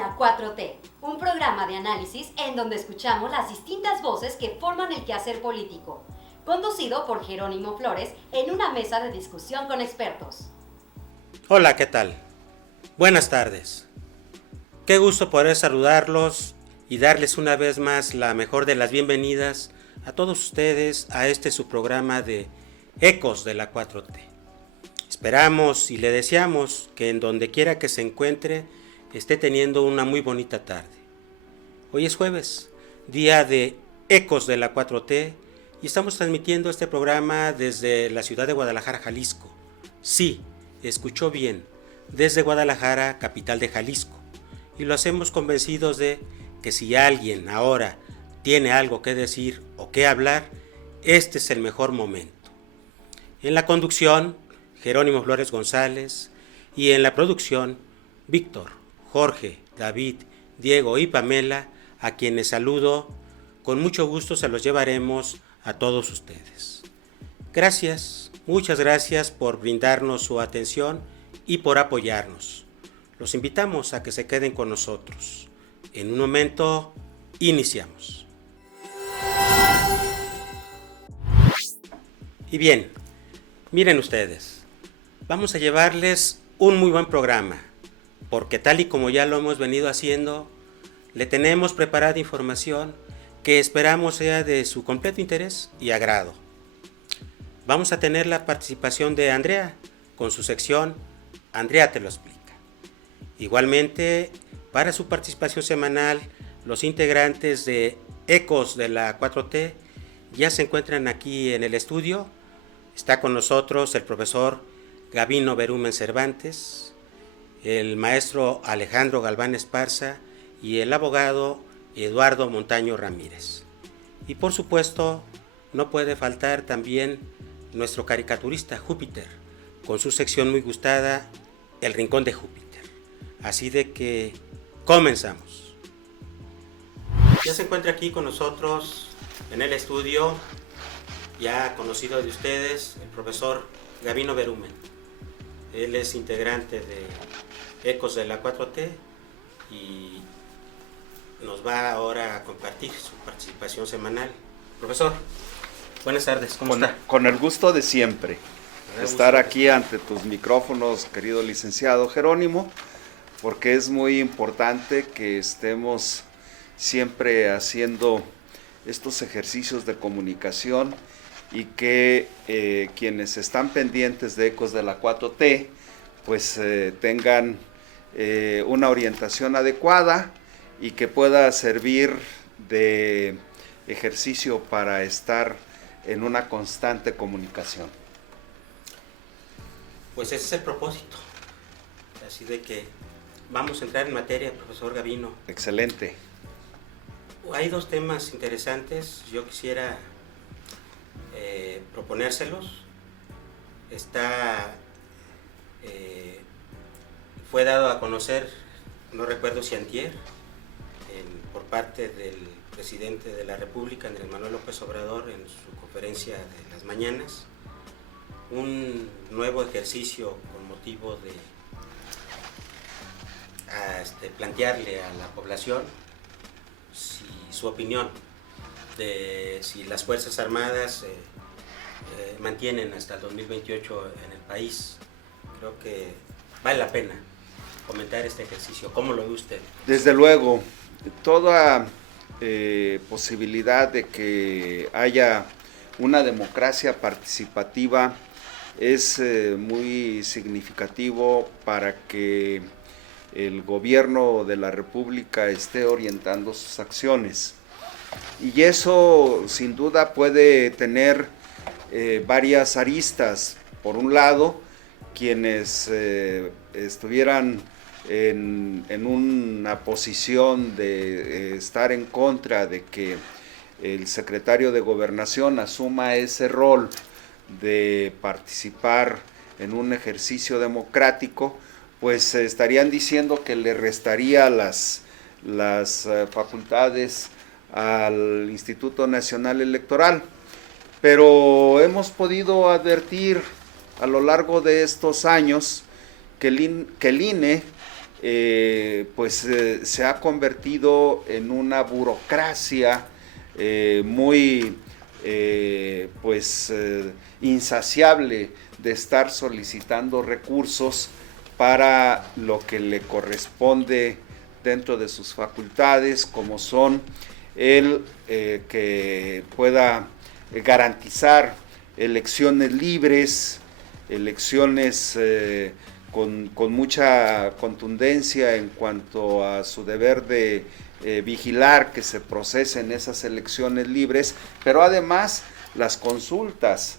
la 4T, un programa de análisis en donde escuchamos las distintas voces que forman el quehacer político, conducido por Jerónimo Flores en una mesa de discusión con expertos. Hola, ¿qué tal? Buenas tardes. Qué gusto poder saludarlos y darles una vez más la mejor de las bienvenidas a todos ustedes a su programa de Ecos de la 4T. Esperamos y le deseamos que en donde quiera que se encuentre esté teniendo una muy bonita tarde. Hoy es jueves, día de Ecos de la 4T, y estamos transmitiendo este programa desde la ciudad de Guadalajara, Jalisco. Sí, escuchó bien, desde Guadalajara, capital de Jalisco. Y lo hacemos convencidos de que si alguien ahora tiene algo que decir o que hablar, este es el mejor momento. En la conducción, Jerónimo Flores González, y en la producción, Víctor, Jorge, David, Diego y Pamela, a quienes saludo. Con mucho gusto se los llevaremos a todos ustedes. Gracias, muchas gracias por brindarnos su atención y por apoyarnos. Los invitamos a que se queden con nosotros. En un momento, iniciamos. Y bien, miren ustedes, vamos a llevarles un muy buen programa, porque tal y como ya lo hemos venido haciendo, le tenemos preparada información que esperamos sea de su completo interés y agrado. Vamos a tener la participación de Andrea con su sección Andrea te lo explica. Igualmente, para su participación semanal, los integrantes de Ecos de la 4T ya se encuentran aquí en el estudio. Está con nosotros el profesor Gabino Berumen Cervantes, el maestro Alejandro Galván Esparza y el abogado Eduardo Montaño Ramírez. Y por supuesto, no puede faltar también nuestro caricaturista Júpiter, con su sección muy gustada, El Rincón de Júpiter. Así de que comenzamos. Ya se encuentra aquí con nosotros en el estudio, ya conocido de ustedes, el profesor Gabino Berumen. Él es integrante de Ecos de la 4T y nos va ahora a compartir su participación semanal. Profesor, buenas tardes, ¿cómo está? Con el gusto de siempre, estar aquí ante tus micrófonos, querido licenciado Jerónimo, porque es muy importante que estemos siempre haciendo estos ejercicios de comunicación y que quienes están pendientes de Ecos de la 4T pues tengan una orientación adecuada y que pueda servir de ejercicio para estar en una constante comunicación. Pues ese es el propósito, así de que vamos a entrar en materia, profesor Gabino. Excelente. Hay dos temas interesantes, yo quisiera proponérselos. Fue dado a conocer, no recuerdo si antier, por parte del presidente de la República, Andrés Manuel López Obrador, en su conferencia de las mañanas, un nuevo ejercicio con motivo de plantearle a la población su opinión de si las Fuerzas Armadas mantienen hasta el 2028 en el país. Creo que vale la pena comentar este ejercicio. ¿Cómo lo ve usted? Desde luego, toda posibilidad de que haya una democracia participativa es muy significativo para que el gobierno de la República esté orientando sus acciones. Y eso sin duda puede tener varias aristas. Por un lado, quienes estuvieran en una posición de estar en contra de que el secretario de Gobernación asuma ese rol de participar en un ejercicio democrático, pues estarían diciendo que le restaría las facultades al Instituto Nacional Electoral. Pero hemos podido advertir a lo largo de estos años que el INE se ha convertido en una burocracia muy insaciable de estar solicitando recursos para lo que le corresponde dentro de sus facultades, como son el que pueda garantizar elecciones libres, elecciones con mucha contundencia en cuanto a su deber de vigilar que se procesen esas elecciones libres, pero además las consultas.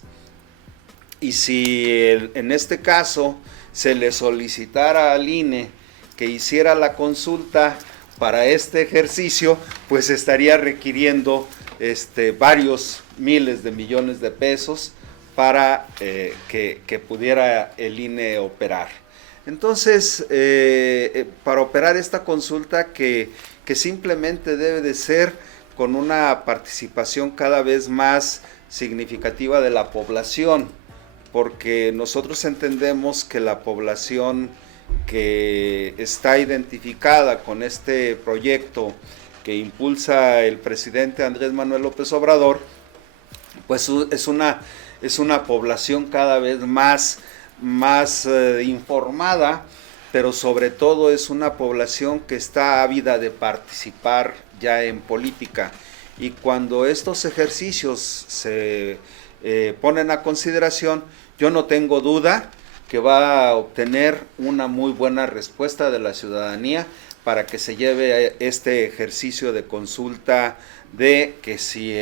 Y si en este caso se le solicitara al INE que hiciera la consulta para este ejercicio, pues estaría requiriendo varios miles de millones de pesos para que pudiera el INE operar. Entonces, para operar esta consulta que simplemente debe de ser con una participación cada vez más significativa de la población, porque nosotros entendemos que la población que está identificada con este proyecto que impulsa el presidente Andrés Manuel López Obrador, pues es una población cada vez más informada, pero sobre todo es una población que está ávida de participar ya en política. Y cuando estos ejercicios se ponen a consideración, yo no tengo duda que va a obtener una muy buena respuesta de la ciudadanía para que se lleve este ejercicio de consulta de que si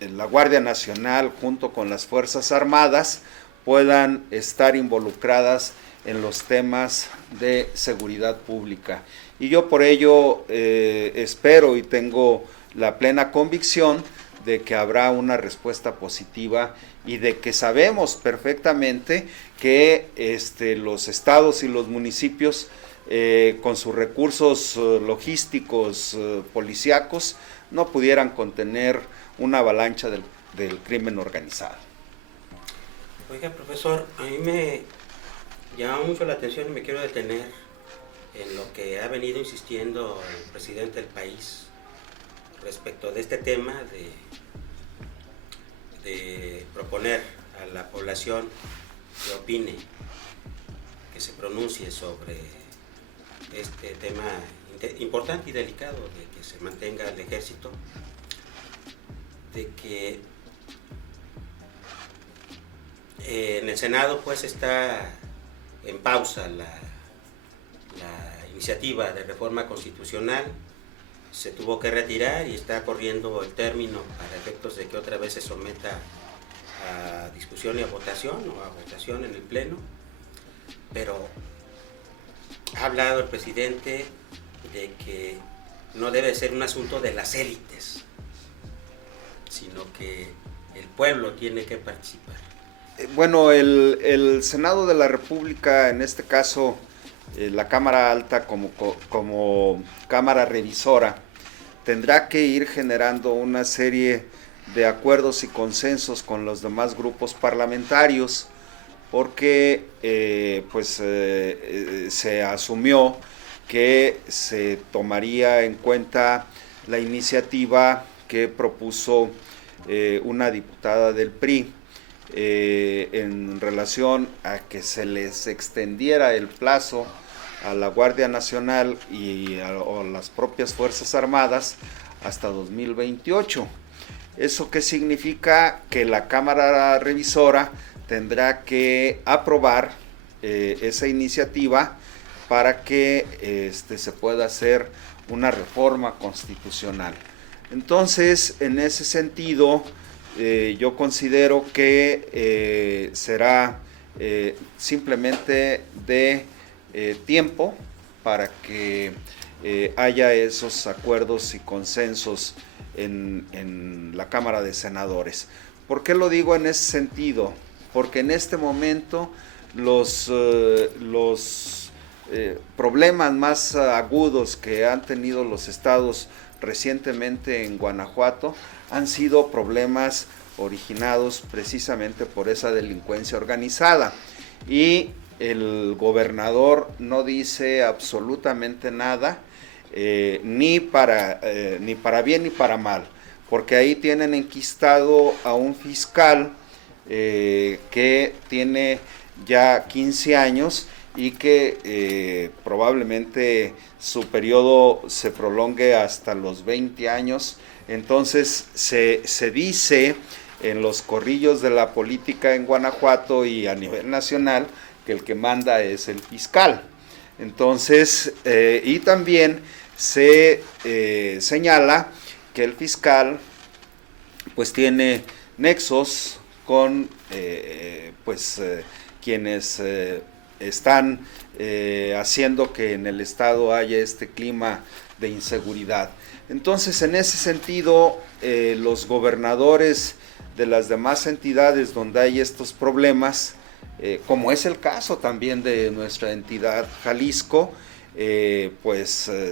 la Guardia Nacional junto con las Fuerzas Armadas puedan estar involucradas en los temas de seguridad pública. Y yo por ello espero y tengo la plena convicción de que habrá una respuesta positiva y de que sabemos perfectamente que los estados y los municipios con sus recursos logísticos, policíacos, no pudieran contener una avalancha del crimen organizado. Oiga, profesor, a mí me llama mucho la atención y me quiero detener en lo que ha venido insistiendo el presidente del país respecto de este tema de proponer a la población que opine, que se pronuncie sobre este tema importante y delicado de que se mantenga el ejército, de que en el Senado pues está en pausa la iniciativa de reforma constitucional, se tuvo que retirar y está corriendo el término para efectos de que otra vez se someta a discusión y a votación o a votación en el Pleno, pero ha hablado el presidente de que no debe ser un asunto de las élites, sino que el pueblo tiene que participar. Bueno, el Senado de la República, en este caso la Cámara Alta como Cámara Revisora, tendrá que ir generando una serie de acuerdos y consensos con los demás grupos parlamentarios, porque se asumió que se tomaría en cuenta la iniciativa que propuso una diputada del PRI en relación a que se les extendiera el plazo a la Guardia Nacional y a las propias Fuerzas Armadas hasta 2028. ¿Eso qué significa? Que la Cámara Revisora tendrá que aprobar esa iniciativa para que se pueda hacer una reforma constitucional. Entonces, en ese sentido, yo considero que será simplemente de tiempo para que haya esos acuerdos y consensos en la Cámara de Senadores. ¿Por qué lo digo en ese sentido? Porque en este momento los problemas más agudos que han tenido los estados recientemente en Guanajuato han sido problemas originados precisamente por esa delincuencia organizada, y el gobernador no dice absolutamente nada, ni para bien ni para mal, porque ahí tienen enquistado a un fiscal que tiene ya 15 años y que probablemente su periodo se prolongue hasta los 20 años. Entonces se dice en los corrillos de la política en Guanajuato y a nivel nacional que el que manda es el fiscal. Entonces, y también se señala que el fiscal pues tiene nexos con quienes están haciendo que en el estado haya este clima de inseguridad. Entonces, en ese sentido, los gobernadores de las demás entidades donde hay estos problemas, como es el caso también de nuestra entidad Jalisco,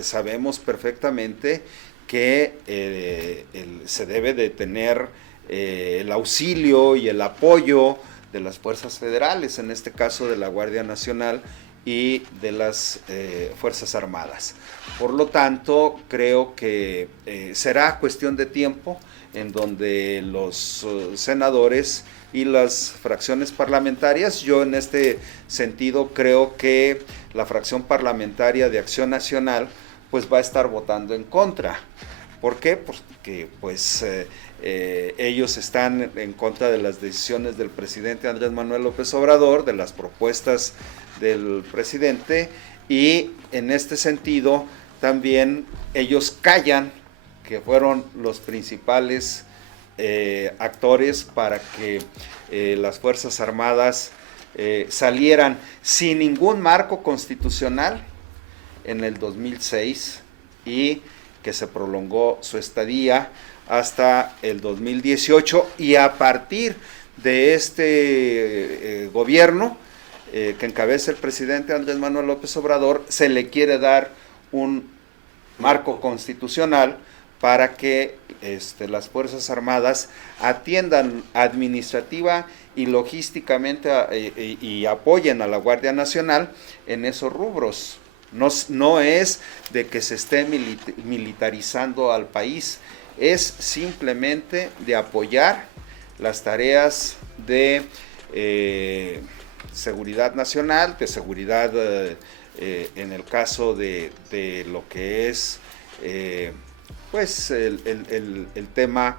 sabemos perfectamente que se debe de tener el auxilio y el apoyo de las fuerzas federales, en este caso de la Guardia Nacional y de las Fuerzas Armadas. Por lo tanto, creo que será cuestión de tiempo en donde los senadores y las fracciones parlamentarias, yo en este sentido creo que la fracción parlamentaria de Acción Nacional pues va a estar votando en contra. ¿Por qué? Porque ellos están en contra de las decisiones del presidente Andrés Manuel López Obrador, de las propuestas del presidente, y en este sentido también ellos callan que fueron los principales actores para que las Fuerzas Armadas salieran sin ningún marco constitucional en el 2006 y que se prolongó su estadía hasta el 2018, y a partir de este gobierno que encabeza el presidente Andrés Manuel López Obrador, se le quiere dar un marco constitucional para que las Fuerzas Armadas atiendan administrativa y logísticamente y apoyen a la Guardia Nacional en esos rubros. No es de que se esté militarizando al país, es simplemente de apoyar las tareas de seguridad nacional, de seguridad en el caso de lo que es el tema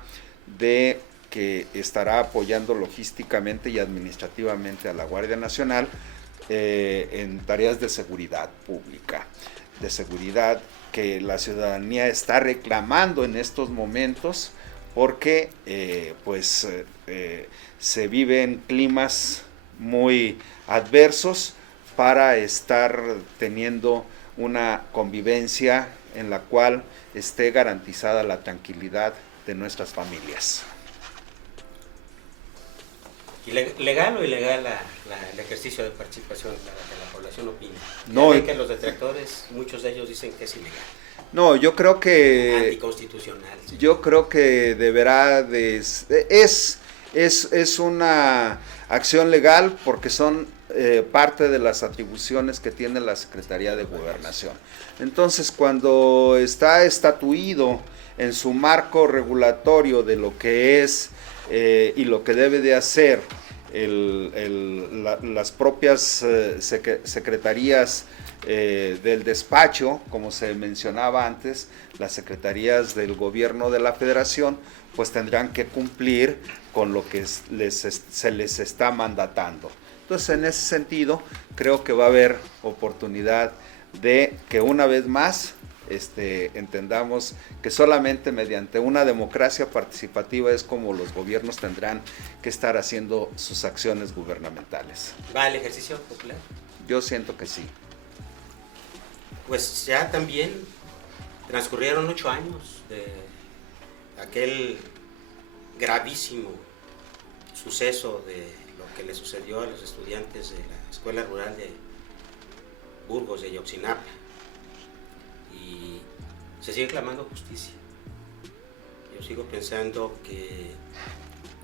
de que estará apoyando logísticamente y administrativamente a la Guardia Nacional en tareas de seguridad pública, de seguridad que la ciudadanía está reclamando en estos momentos, porque se viven climas muy adversos para estar teniendo una convivencia en la cual esté garantizada la tranquilidad de nuestras familias. ¿Legal o ilegal el ejercicio de participación para que la población opine? No, que los detractores, muchos de ellos dicen que es ilegal. No, yo creo que anticonstitucional. Sí. Yo creo que deberá de es una acción legal porque son parte de las atribuciones que tiene la Secretaría de Gobernación. Entonces, cuando está estatuido en su marco regulatorio de lo que es y lo que debe de hacer las propias secretarías del despacho, como se mencionaba antes, las secretarías del gobierno de la federación, pues tendrán que cumplir con lo que se les está mandatando. Entonces, en ese sentido, creo que va a haber oportunidad de que una vez más entendamos que solamente mediante una democracia participativa es como los gobiernos tendrán que estar haciendo sus acciones gubernamentales. ¿Va el ejercicio popular? Yo siento que sí. Pues ya también transcurrieron 8 años de aquel gravísimo suceso de lo que le sucedió a los estudiantes de la Escuela Rural de Burgos de Ayotzinapa. Y se sigue clamando justicia. Yo sigo pensando que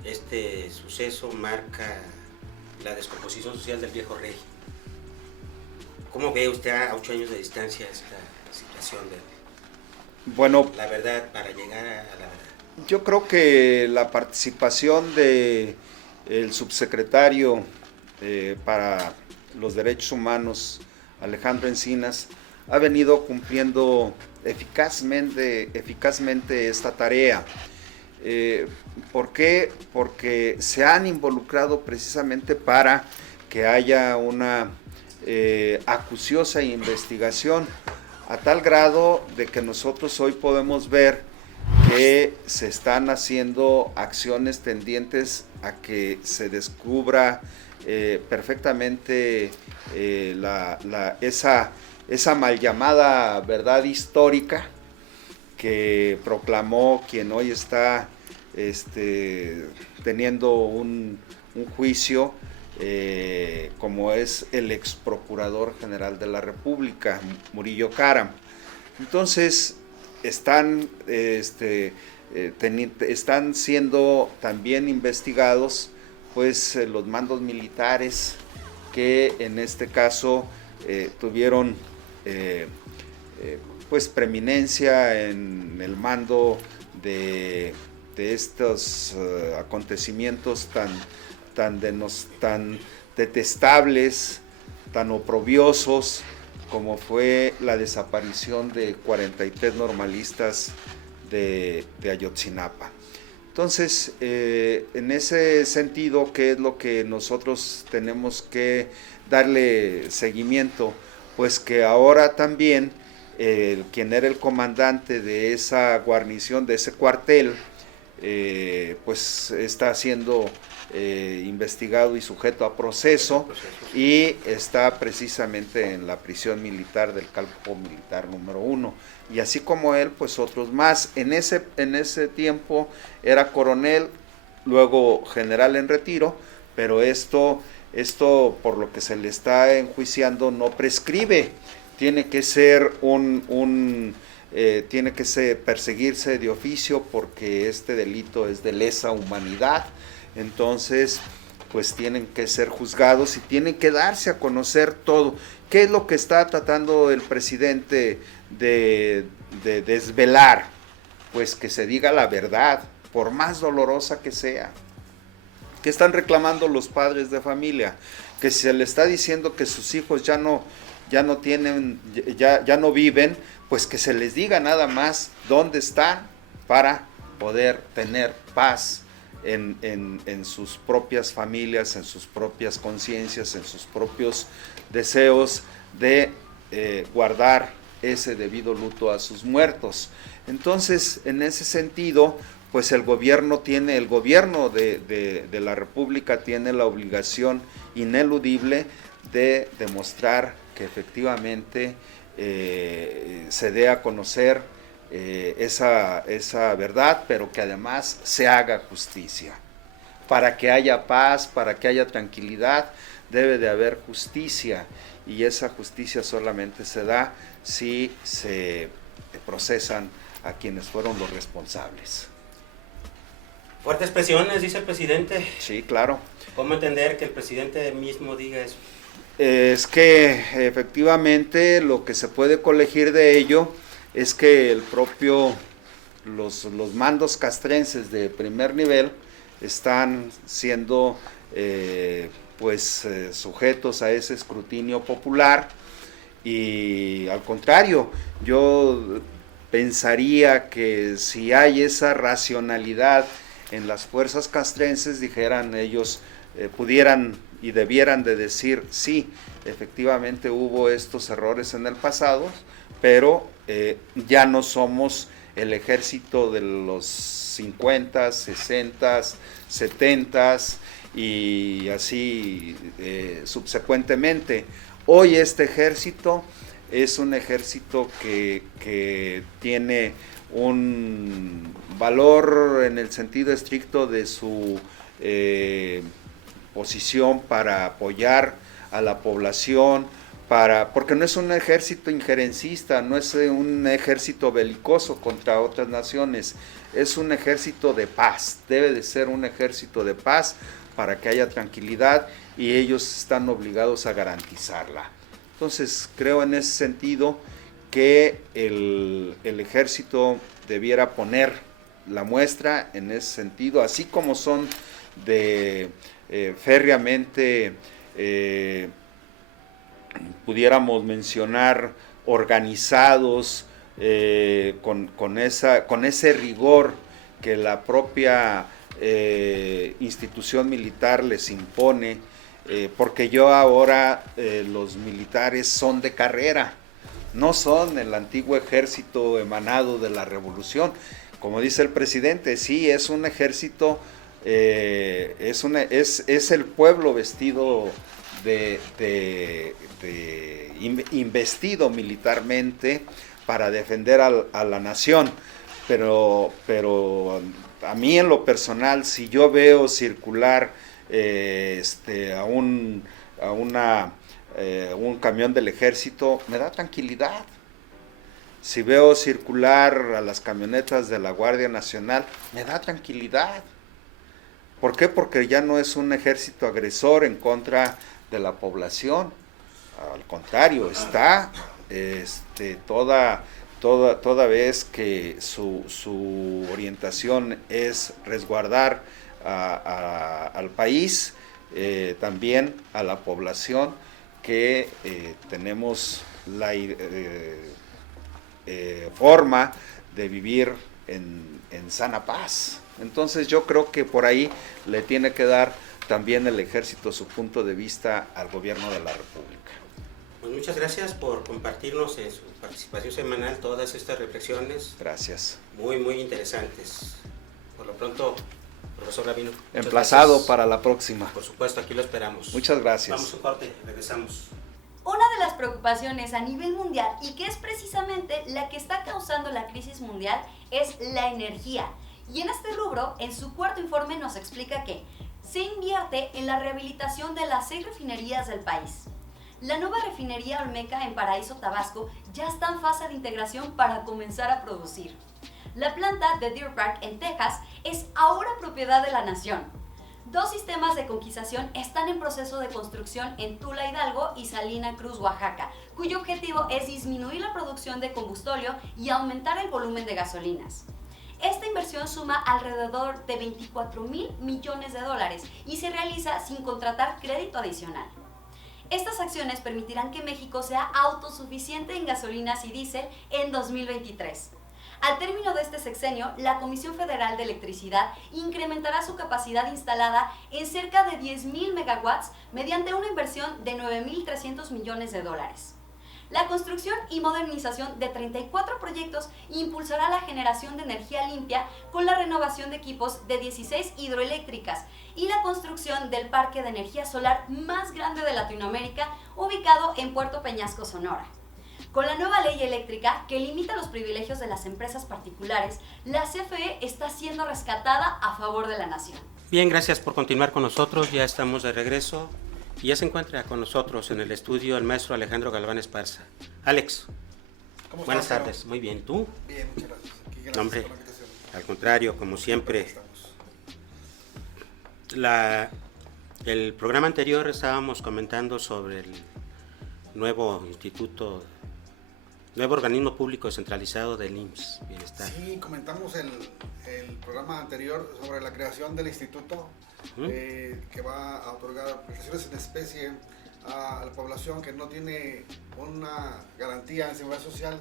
este suceso marca la descomposición social del viejo régimen. ¿Cómo ve usted a 8 años de distancia esta situación de Bueno, la verdad para llegar a la verdad? yo creo que la participación de el subsecretario para los Derechos Humanos, Alejandro Encinas, ha venido cumpliendo eficazmente esta tarea. ¿Por qué? Porque se han involucrado precisamente para que haya una acuciosa investigación, a tal grado de que nosotros hoy podemos ver que se están haciendo acciones tendientes a que se descubra perfectamente esa mal llamada verdad histórica que proclamó quien hoy está teniendo un juicio, como es el ex procurador general de la República, Murillo Karam. Entonces están siendo también investigados pues los mandos militares que en este caso tuvieron pues preeminencia en el mando de estos acontecimientos tan detestables, tan oprobiosos, como fue la desaparición de 43 normalistas de Ayotzinapa. Entonces, en ese sentido, ¿qué es lo que nosotros tenemos que darle seguimiento? Pues que ahora también quien era el comandante de esa guarnición, de ese cuartel, pues está siendo investigado y sujeto a proceso, y está precisamente en la prisión militar del campo militar número 1, y así como él, pues otros más. En ese tiempo era coronel, luego general en retiro, pero esto por lo que se le está enjuiciando no prescribe, tiene que ser tiene que perseguirse de oficio, porque este delito es de lesa humanidad. Entonces pues tienen que ser juzgados y tienen que darse a conocer todo. ¿Qué es lo que está tratando el presidente de desvelar? Pues que se diga la verdad, por más dolorosa que sea. ¿Qué están reclamando los padres de familia? Que se le está diciendo que sus hijos ya no viven, pues que se les diga nada más dónde están, para poder tener paz en sus propias familias, en sus propias conciencias, en sus propios deseos de guardar ese debido luto a sus muertos. Entonces, en ese sentido, pues el gobierno de la República tiene la obligación ineludible de demostrar que efectivamente se dé a conocer esa verdad, pero que además se haga justicia. Para que haya paz, para que haya tranquilidad, debe de haber justicia, y esa justicia solamente se da si se procesan a quienes fueron los responsables. Fuertes presiones, dice el presidente. Sí, claro. ¿Cómo entender que el presidente mismo diga eso? Es que efectivamente lo que se puede colegir de ello es que los mandos castrenses de primer nivel están siendo sujetos a ese escrutinio popular, y al contrario, yo pensaría que si hay esa racionalidad en las fuerzas castrenses, dijeran ellos, pudieran y debieran de decir, sí, efectivamente hubo estos errores en el pasado, pero ya no somos el ejército de los 50, 60, 70 y así subsecuentemente. Hoy este ejército es un ejército que tiene un valor en el sentido estricto de su posición para apoyar a la población, porque no es un ejército injerencista, no es un ejército belicoso contra otras naciones, es un ejército de paz, debe de ser un ejército de paz para que haya tranquilidad, y ellos están obligados a garantizarla. Entonces creo en ese sentido que el ejército debiera poner la muestra en ese sentido, así como son de férreamente, pudiéramos mencionar, organizados, con ese rigor que la propia institución militar les impone, porque yo ahora los militares son de carrera, no son el antiguo ejército emanado de la revolución. Como dice el presidente, sí, es un ejército, es el pueblo vestido investido militarmente para defender a la nación, pero a mí en lo personal, si yo veo circular a un camión del ejército, me da tranquilidad. Si veo circular a las camionetas de la Guardia Nacional, me da tranquilidad. ¿Por qué? Porque ya no es un ejército agresor en contra de la población. Al contrario, está toda vez que su orientación es resguardar al país, también a la población, que tenemos la forma de vivir en sana paz. Entonces yo creo que por ahí le tiene que dar también el ejército su punto de vista al gobierno de la República. Pues muchas gracias por compartirnos en su participación semanal todas estas reflexiones. Gracias. Muy, muy interesantes. Por lo pronto, profesor Gavino. Emplazado gracias. Para la próxima. Por supuesto, aquí lo esperamos. Muchas gracias. Vamos a un corte, regresamos. Una de las preocupaciones a nivel mundial, y que es precisamente la que está causando la crisis mundial, es la energía. Y en este rubro, en su cuarto informe nos explica que se invierte en la rehabilitación de las 6 refinerías del país. La nueva refinería Olmeca en Paraíso, Tabasco, ya está en fase de integración para comenzar a producir. La planta de Deer Park en Texas es ahora propiedad de la nación. 2 sistemas de conquistación están en proceso de construcción en Tula, Hidalgo y Salina Cruz, Oaxaca, cuyo objetivo es disminuir la producción de combustóleo y aumentar el volumen de gasolinas. Esta inversión suma alrededor de $24,000 millones y se realiza sin contratar crédito adicional. Estas acciones permitirán que México sea autosuficiente en gasolinas y diésel en 2023. Al término de este sexenio, la Comisión Federal de Electricidad incrementará su capacidad instalada en cerca de 10,000 megawatts mediante una inversión de $9,300 millones. La construcción y modernización de 34 proyectos impulsará la generación de energía limpia con la renovación de equipos de 16 hidroeléctricas y la construcción del parque de energía solar más grande de Latinoamérica, ubicado en Puerto Peñasco, Sonora. Con la nueva ley eléctrica que limita los privilegios de las empresas particulares, la CFE está siendo rescatada a favor de la nación. Bien, gracias por continuar con nosotros. Ya estamos de regreso y ya se encuentra con nosotros en el estudio el maestro Alejandro Galván Esparza. Alex, ¿Cómo estás, buenas tardes. Muy bien, ¿tú? Bien, muchas gracias. Aquí, gracias No, hombre, por la invitación. al contrario, como siempre. El programa anterior estábamos comentando sobre el nuevo organismo público descentralizado del IMSS, Bienestar. Sí, comentamos el programa anterior sobre la creación del instituto que va a otorgar prestaciones en especie a la población que no tiene una garantía en seguridad social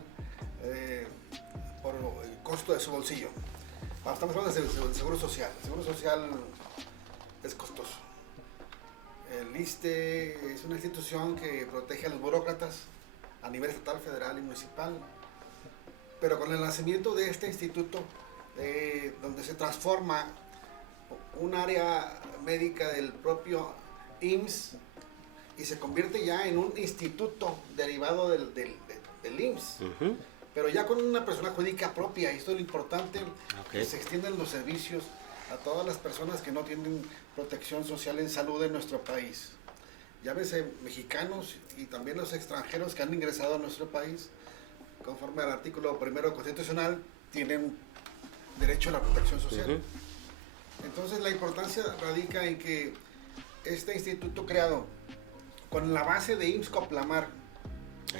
por el costo de su bolsillo. Estamos hablando del seguro social. El seguro social es costoso. El ISSSTE es una institución que protege a los burócratas a nivel estatal, federal y municipal, pero con el nacimiento de este instituto, donde se transforma un área médica del propio IMSS y se convierte ya en un instituto derivado del IMSS, pero ya con una persona jurídica propia. Y esto es lo importante, que se extienden los servicios a todas las personas que no tienen protección social en salud en nuestro país. Llámese mexicanos y también los extranjeros que han ingresado a nuestro país, conforme al artículo 1 constitucional, tienen derecho a la protección social. Entonces la importancia radica en que este instituto creado con la base de IMSS Coplamar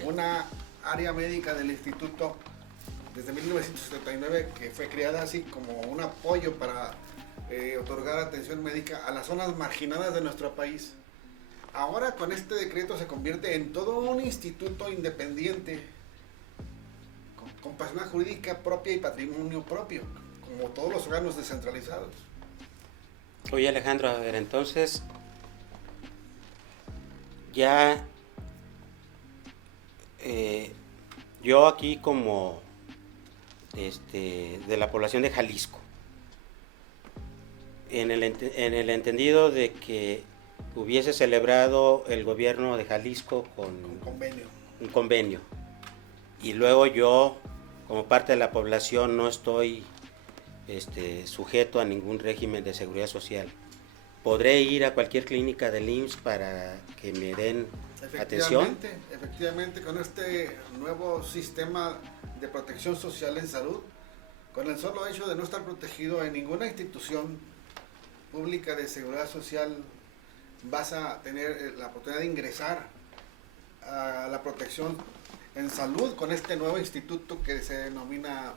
una área médica del instituto desde 1979 que fue creada así como un apoyo para otorgar atención médica a las zonas marginadas de nuestro país. Ahora con este decreto se convierte en todo un instituto independiente con persona jurídica propia y patrimonio propio, como todos los órganos descentralizados. Oye, Alejandro, a ver, entonces ya yo aquí como de la población de Jalisco, en el entendido de que hubiese celebrado el gobierno de Jalisco con un convenio, y luego yo como parte de la población no estoy sujeto a ningún régimen de seguridad social, ¿podré ir a cualquier clínica del IMSS para que me den atención? Efectivamente, con este nuevo sistema de protección social en salud, con el solo hecho de no estar protegido en ninguna institución pública de seguridad social, vas a tener la oportunidad de ingresar a la protección en salud con este nuevo instituto que se denomina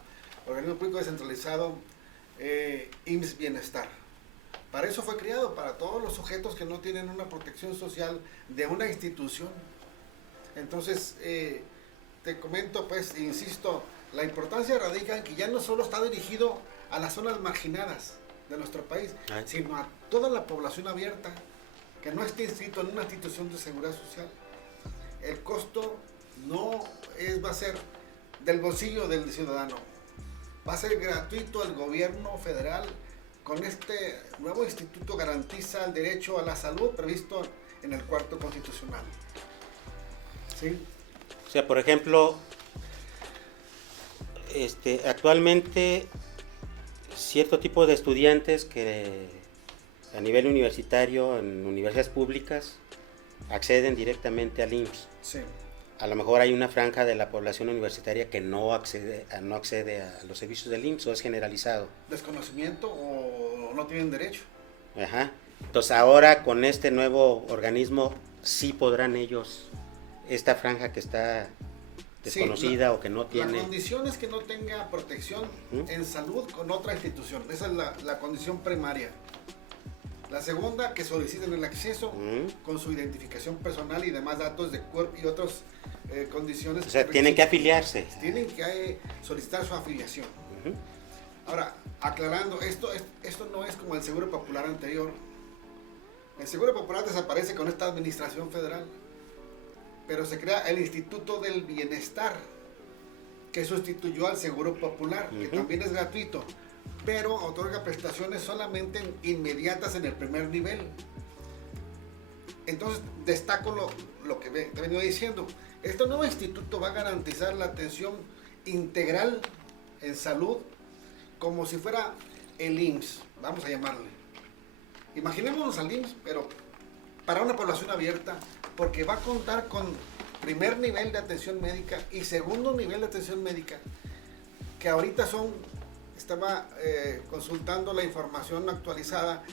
Organismo Público Descentralizado, IMSS Bienestar. Para eso fue creado, para todos los sujetos que no tienen una protección social de una institución. Entonces, te comento, pues, insisto, la importancia radica en que ya no solo está dirigido a las zonas marginadas de nuestro país, sino a toda la población abierta que no esté inscrito en una institución de seguridad social. El costo va a ser del bolsillo del ciudadano, va a ser gratuito. El gobierno federal con este nuevo instituto garantiza el derecho a la salud previsto en el cuarto constitucional. ¿Sí? O sea, por ejemplo, actualmente cierto tipo de estudiantes que a nivel universitario, en universidades públicas, acceden directamente al IMSS. Sí. A lo mejor hay una franja de la población universitaria que no accede a los servicios del IMSS, o es generalizado. Desconocimiento o no tienen derecho. Ajá. Entonces ahora con este nuevo organismo sí podrán ellos, esta franja que está desconocida o que no tiene... La condición es que no tenga protección en salud con otra institución. Esa es la condición primaria. La segunda, que soliciten el acceso con su identificación personal y demás datos de cuerpo y otras condiciones. O sea, tienen que afiliarse. Tienen que solicitar su afiliación. Ahora, aclarando, esto no es como el Seguro Popular anterior. El Seguro Popular desaparece con esta administración federal, pero se crea el Instituto del Bienestar, que sustituyó al Seguro Popular, que también es gratuito, pero otorga prestaciones solamente inmediatas en el primer nivel. Entonces, destaco lo que te he venido diciendo. Este nuevo instituto va a garantizar la atención integral en salud como si fuera el IMSS, vamos a llamarle. Imaginémonos al IMSS, pero para una población abierta, porque va a contar con primer nivel de atención médica y segundo nivel de atención médica, que ahorita estaba consultando la información actualizada,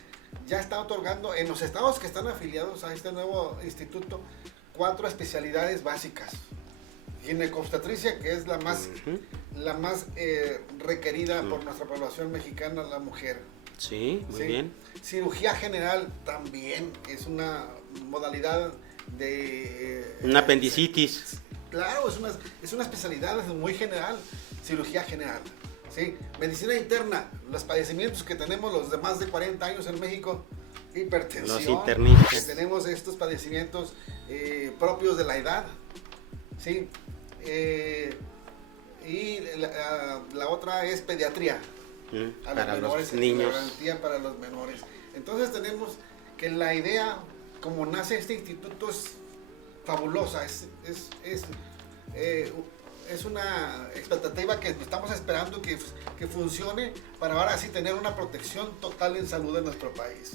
ya está otorgando en los estados que están afiliados a este nuevo instituto 4 especialidades básicas. Ginecobstetricia, que es la más requerida por nuestra población mexicana, la mujer. Sí, muy bien. Cirugía general también es una modalidad de... una apendicitis. Claro, es una especialidad muy general, cirugía general. ¿Sí? Medicina interna, los padecimientos que tenemos los de más de 40 años en México, hipertensión, los internistas. tenemos estos padecimientos propios de la edad, ¿sí? Y la otra es pediatría, para los menores, niños. Garantía para los menores. Entonces tenemos que la idea, como nace este instituto, es fabulosa, es una expectativa que estamos esperando que funcione para ahora sí tener una protección total en salud en nuestro país.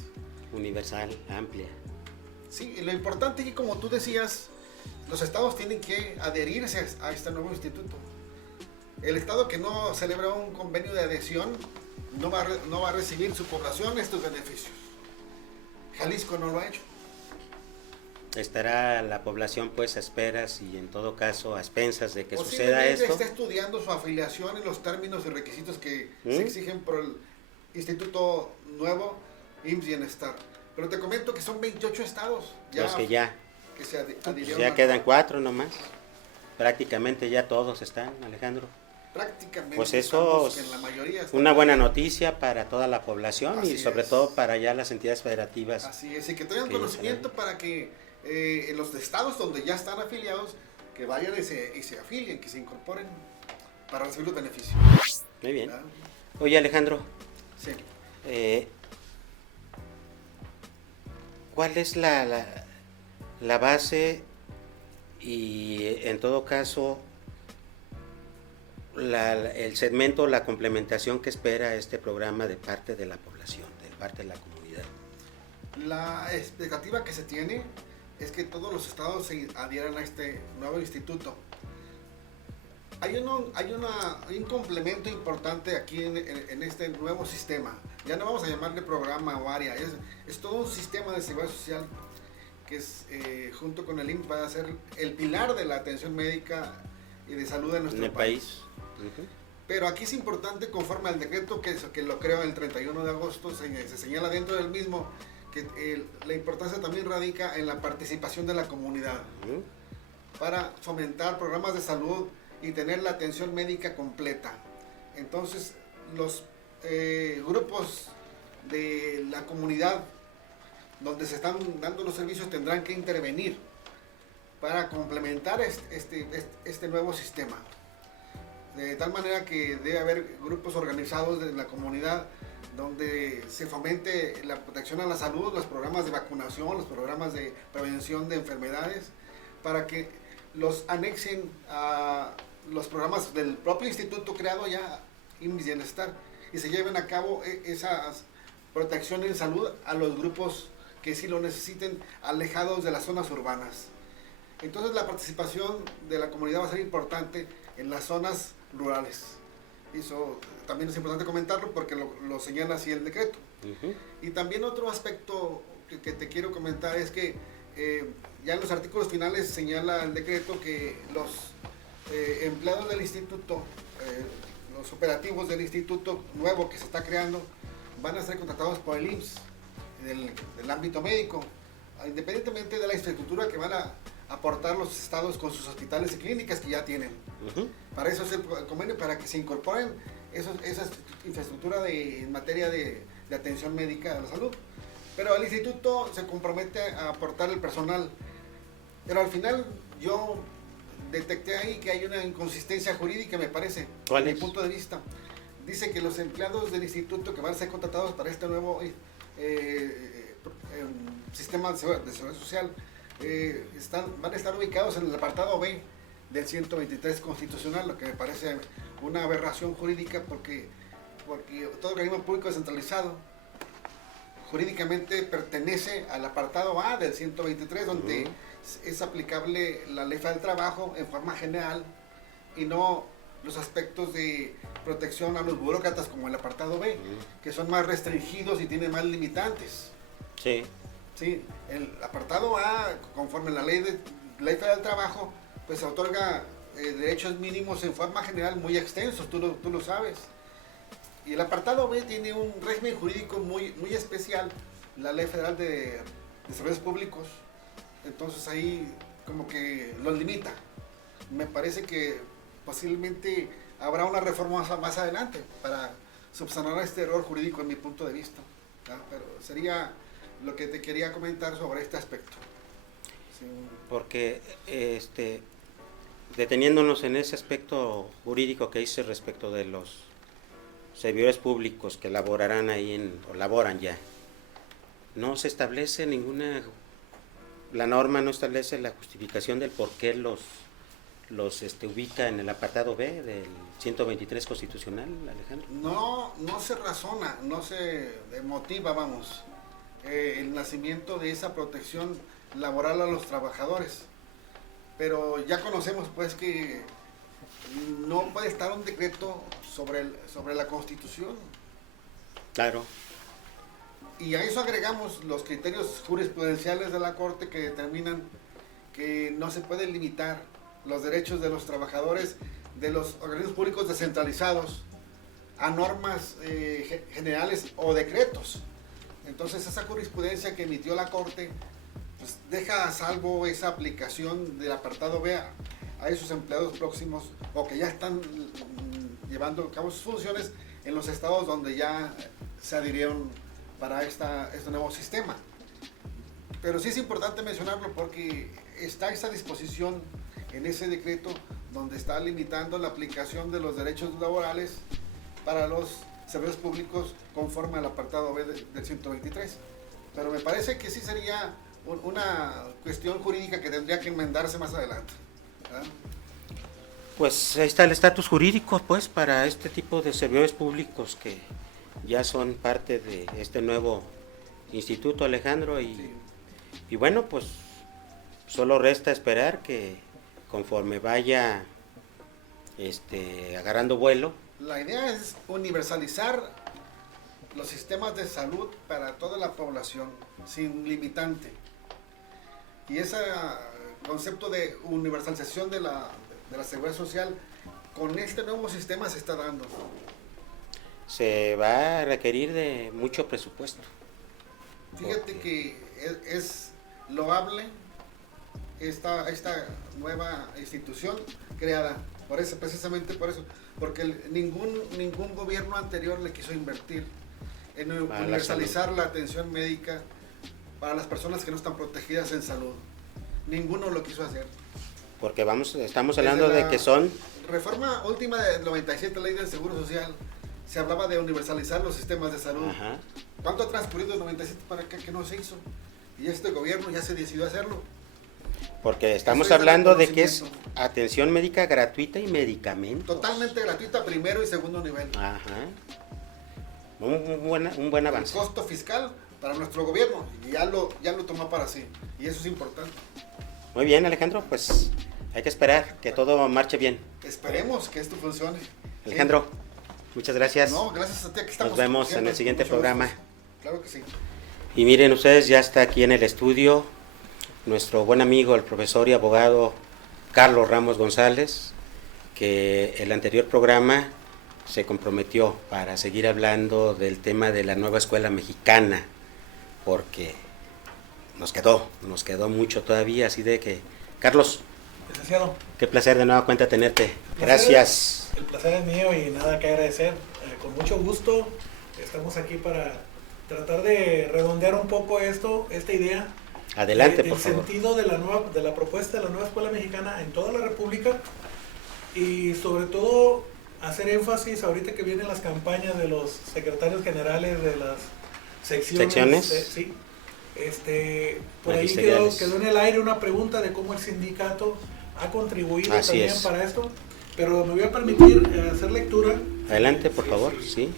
Universal, amplia. Sí, y lo importante es que, como tú decías, los estados tienen que adherirse a este nuevo instituto. El estado que no celebra un convenio de adhesión no va a recibir su población estos beneficios. Jalisco no lo ha hecho. estará la población pues a esperas y en todo caso a expensas de que suceda Posiblemente esto. está estudiando su afiliación y los términos y requisitos que se exigen por el Instituto Nuevo IMSS Bienestar. Pero te comento que son 28 estados Los que ya, que se pues adhirieron ya quedan 4 nomás. Prácticamente ya todos están, Alejandro. prácticamente. Pues eso estamos, que en la mayoría es una buena noticia para toda la población y Así sobre es. todo para ya las entidades federativas. Así es, y que tengan Sí, conocimiento para que en los estados donde ya están afiliados, que vayan y se afilien, que se incorporen para recibir los beneficios. Muy bien. ¿Verdad? Oye, Alejandro, Sí. ¿cuál es la base y en todo caso el segmento, la complementación que espera este programa de parte de la población, de parte de la comunidad? La expectativa que se tiene es que todos los estados se adhieran a este nuevo instituto. Hay un complemento importante aquí en este nuevo sistema. Ya no vamos a llamarle programa o área, es todo un sistema de seguridad social que es, junto con el IMSS va a ser el pilar de la atención médica y de salud en nuestro En el país. Pero aquí es importante, conforme al decreto que lo creo el 31 de agosto, se señala dentro del mismo que la importancia también radica en la participación de la comunidad para fomentar programas de salud y tener la atención médica completa. Entonces, los grupos de la comunidad donde se están dando los servicios tendrán que intervenir para complementar este nuevo sistema. De tal manera que debe haber grupos organizados de la comunidad donde se fomente la protección a la salud, los programas de vacunación, los programas de prevención de enfermedades, para que los anexen a los programas del propio instituto creado ya, IMSS Bienestar, y se lleven a cabo esas protecciones en salud a los grupos que sí lo necesiten, alejados de las zonas urbanas. Entonces la participación de la comunidad va a ser importante en las zonas rurales. Eso también es importante comentarlo porque lo señala así el decreto. Y también otro aspecto que te quiero comentar es que ya en los artículos finales señala el decreto que los empleados del instituto, los operativos del instituto nuevo que se está creando, van a ser contratados por el IMSS del ámbito médico, independientemente de la infraestructura que van a aportar los estados con sus hospitales y clínicas que ya tienen. Para eso es el convenio, para que se incorporen esa infraestructura en materia de atención médica a la salud. Pero el instituto se compromete a aportar el personal. Pero al final yo detecté ahí que hay una inconsistencia jurídica, me parece, ¿Cuál desde es? mi punto de vista. Dice que los empleados del instituto que van a ser contratados para este nuevo sistema de seguridad social van a estar ubicados en el apartado B del 123 constitucional, lo que me parece una aberración jurídica porque todo organismo público descentralizado jurídicamente pertenece al apartado A del 123, donde es aplicable la ley federal del trabajo en forma general y no los aspectos de protección a los burócratas como el apartado B, que son más restringidos y tienen más limitantes. Sí. Sí, el apartado A, conforme la ley federal del trabajo, pues otorga derechos mínimos en forma general muy extensos, tú lo sabes. Y el apartado B tiene un régimen jurídico muy especial, la ley federal de servicios públicos, entonces ahí como que los limita. Me parece que posiblemente habrá una reforma más adelante para subsanar este error jurídico en mi punto de vista, ¿verdad? Pero sería lo que te quería comentar sobre este aspecto. Sí. Porque deteniéndonos en ese aspecto jurídico que dice respecto de los servidores públicos que laborarán ahí o laboran ya, no se establece la norma no establece la justificación del por qué los ubica en el apartado B del 123 constitucional, Alejandro. No se razona, no se motiva, vamos, el nacimiento de esa protección laboral a los trabajadores. Pero ya conocemos pues que no puede estar un decreto sobre la Constitución. Claro. Y a eso agregamos los criterios jurisprudenciales de la Corte que determinan que no se pueden limitar los derechos de los trabajadores de los organismos públicos descentralizados a normas generales o decretos. Entonces esa jurisprudencia que emitió la Corte pues, deja a salvo esa aplicación del apartado B a esos empleados próximos o que ya están llevando a cabo sus funciones en los estados donde ya se adhirieron para este nuevo sistema. Pero sí es importante mencionarlo porque está esa disposición en ese decreto donde está limitando la aplicación de los derechos laborales para los servidores públicos conforme al apartado B del 123. Pero me parece que sí sería una cuestión jurídica que tendría que enmendarse más adelante, ¿verdad? Pues ahí está el estatus jurídico, pues, para este tipo de servidores públicos que ya son parte de este nuevo instituto, Alejandro, y bueno, pues solo resta esperar que conforme vaya agarrando vuelo. La idea es universalizar los sistemas de salud para toda la población, sin limitante. Y ese concepto de universalización de la seguridad social, con este nuevo sistema se está dando. Se va a requerir de mucho presupuesto. Fíjate que es loable esta nueva institución creada, precisamente por eso, porque ningún gobierno anterior le quiso invertir en universalizar la atención médica para las personas que no están protegidas en salud. Ninguno lo quiso hacer. Porque estamos hablando de que son... Reforma última del 97, Ley del Seguro Social, se hablaba de universalizar los sistemas de salud. Ajá. ¿Cuánto ha transcurrido del 97 para acá que no se hizo? Y este gobierno ya se decidió hacerlo. Porque estamos hablando de que es atención médica gratuita y medicamentos. Totalmente gratuita, primero y segundo nivel. Ajá. Un buen avance. El costo fiscal para nuestro gobierno, y ya lo tomó para sí. Y eso es importante. Muy bien, Alejandro, pues hay que esperar que todo marche bien. Esperemos que esto funcione. Alejandro, muchas gracias. No, gracias a ti. Aquí estamos. Nos vemos en el siguiente programa. Claro que sí. Y miren ustedes, ya está aquí en el estudio nuestro buen amigo, el profesor y abogado Carlos Ramos González, que el anterior programa se comprometió para seguir hablando del tema de la nueva escuela mexicana, porque nos quedó mucho todavía, así de que, Carlos, licenciado, qué placer de nueva cuenta tenerte. Gracias. El placer es mío y nada que agradecer. Con mucho gusto estamos aquí para tratar de redondear un poco esta idea. Adelante, por favor. El sentido de la propuesta de la nueva escuela mexicana en toda la República y sobre todo hacer énfasis ahorita que vienen las campañas de los secretarios generales de las secciones. Sí. Por ahí quedó en el aire una pregunta de cómo el sindicato ha contribuido también para esto, pero me voy a permitir hacer lectura. Adelante, por favor, sí.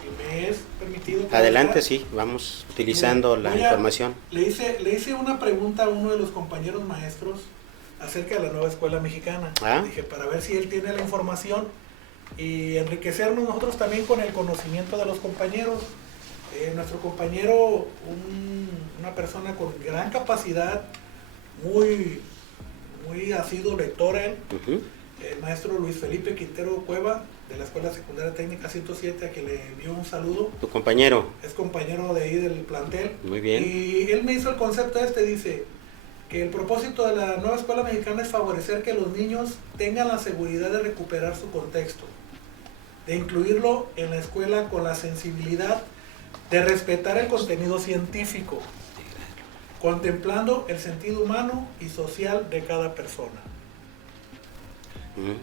Si me es permitido. Adelante, sí, vamos utilizando la información. Le hice una pregunta a uno de los compañeros maestros acerca de la nueva escuela mexicana. Dije, para ver si él tiene la información y enriquecernos nosotros también con el conocimiento de los compañeros. Nuestro compañero, una persona con gran capacidad, muy asiduo lector, el maestro Luis Felipe Quintero Cueva, de la Escuela Secundaria Técnica 107, a quien le envió un saludo. ¿Tu compañero? Es compañero de ahí del plantel. Muy bien. Y él me hizo el concepto dice que el propósito de la nueva escuela mexicana es favorecer que los niños tengan la seguridad de recuperar su contexto, de incluirlo en la escuela con la sensibilidad de respetar el contenido científico, contemplando el sentido humano y social de cada persona.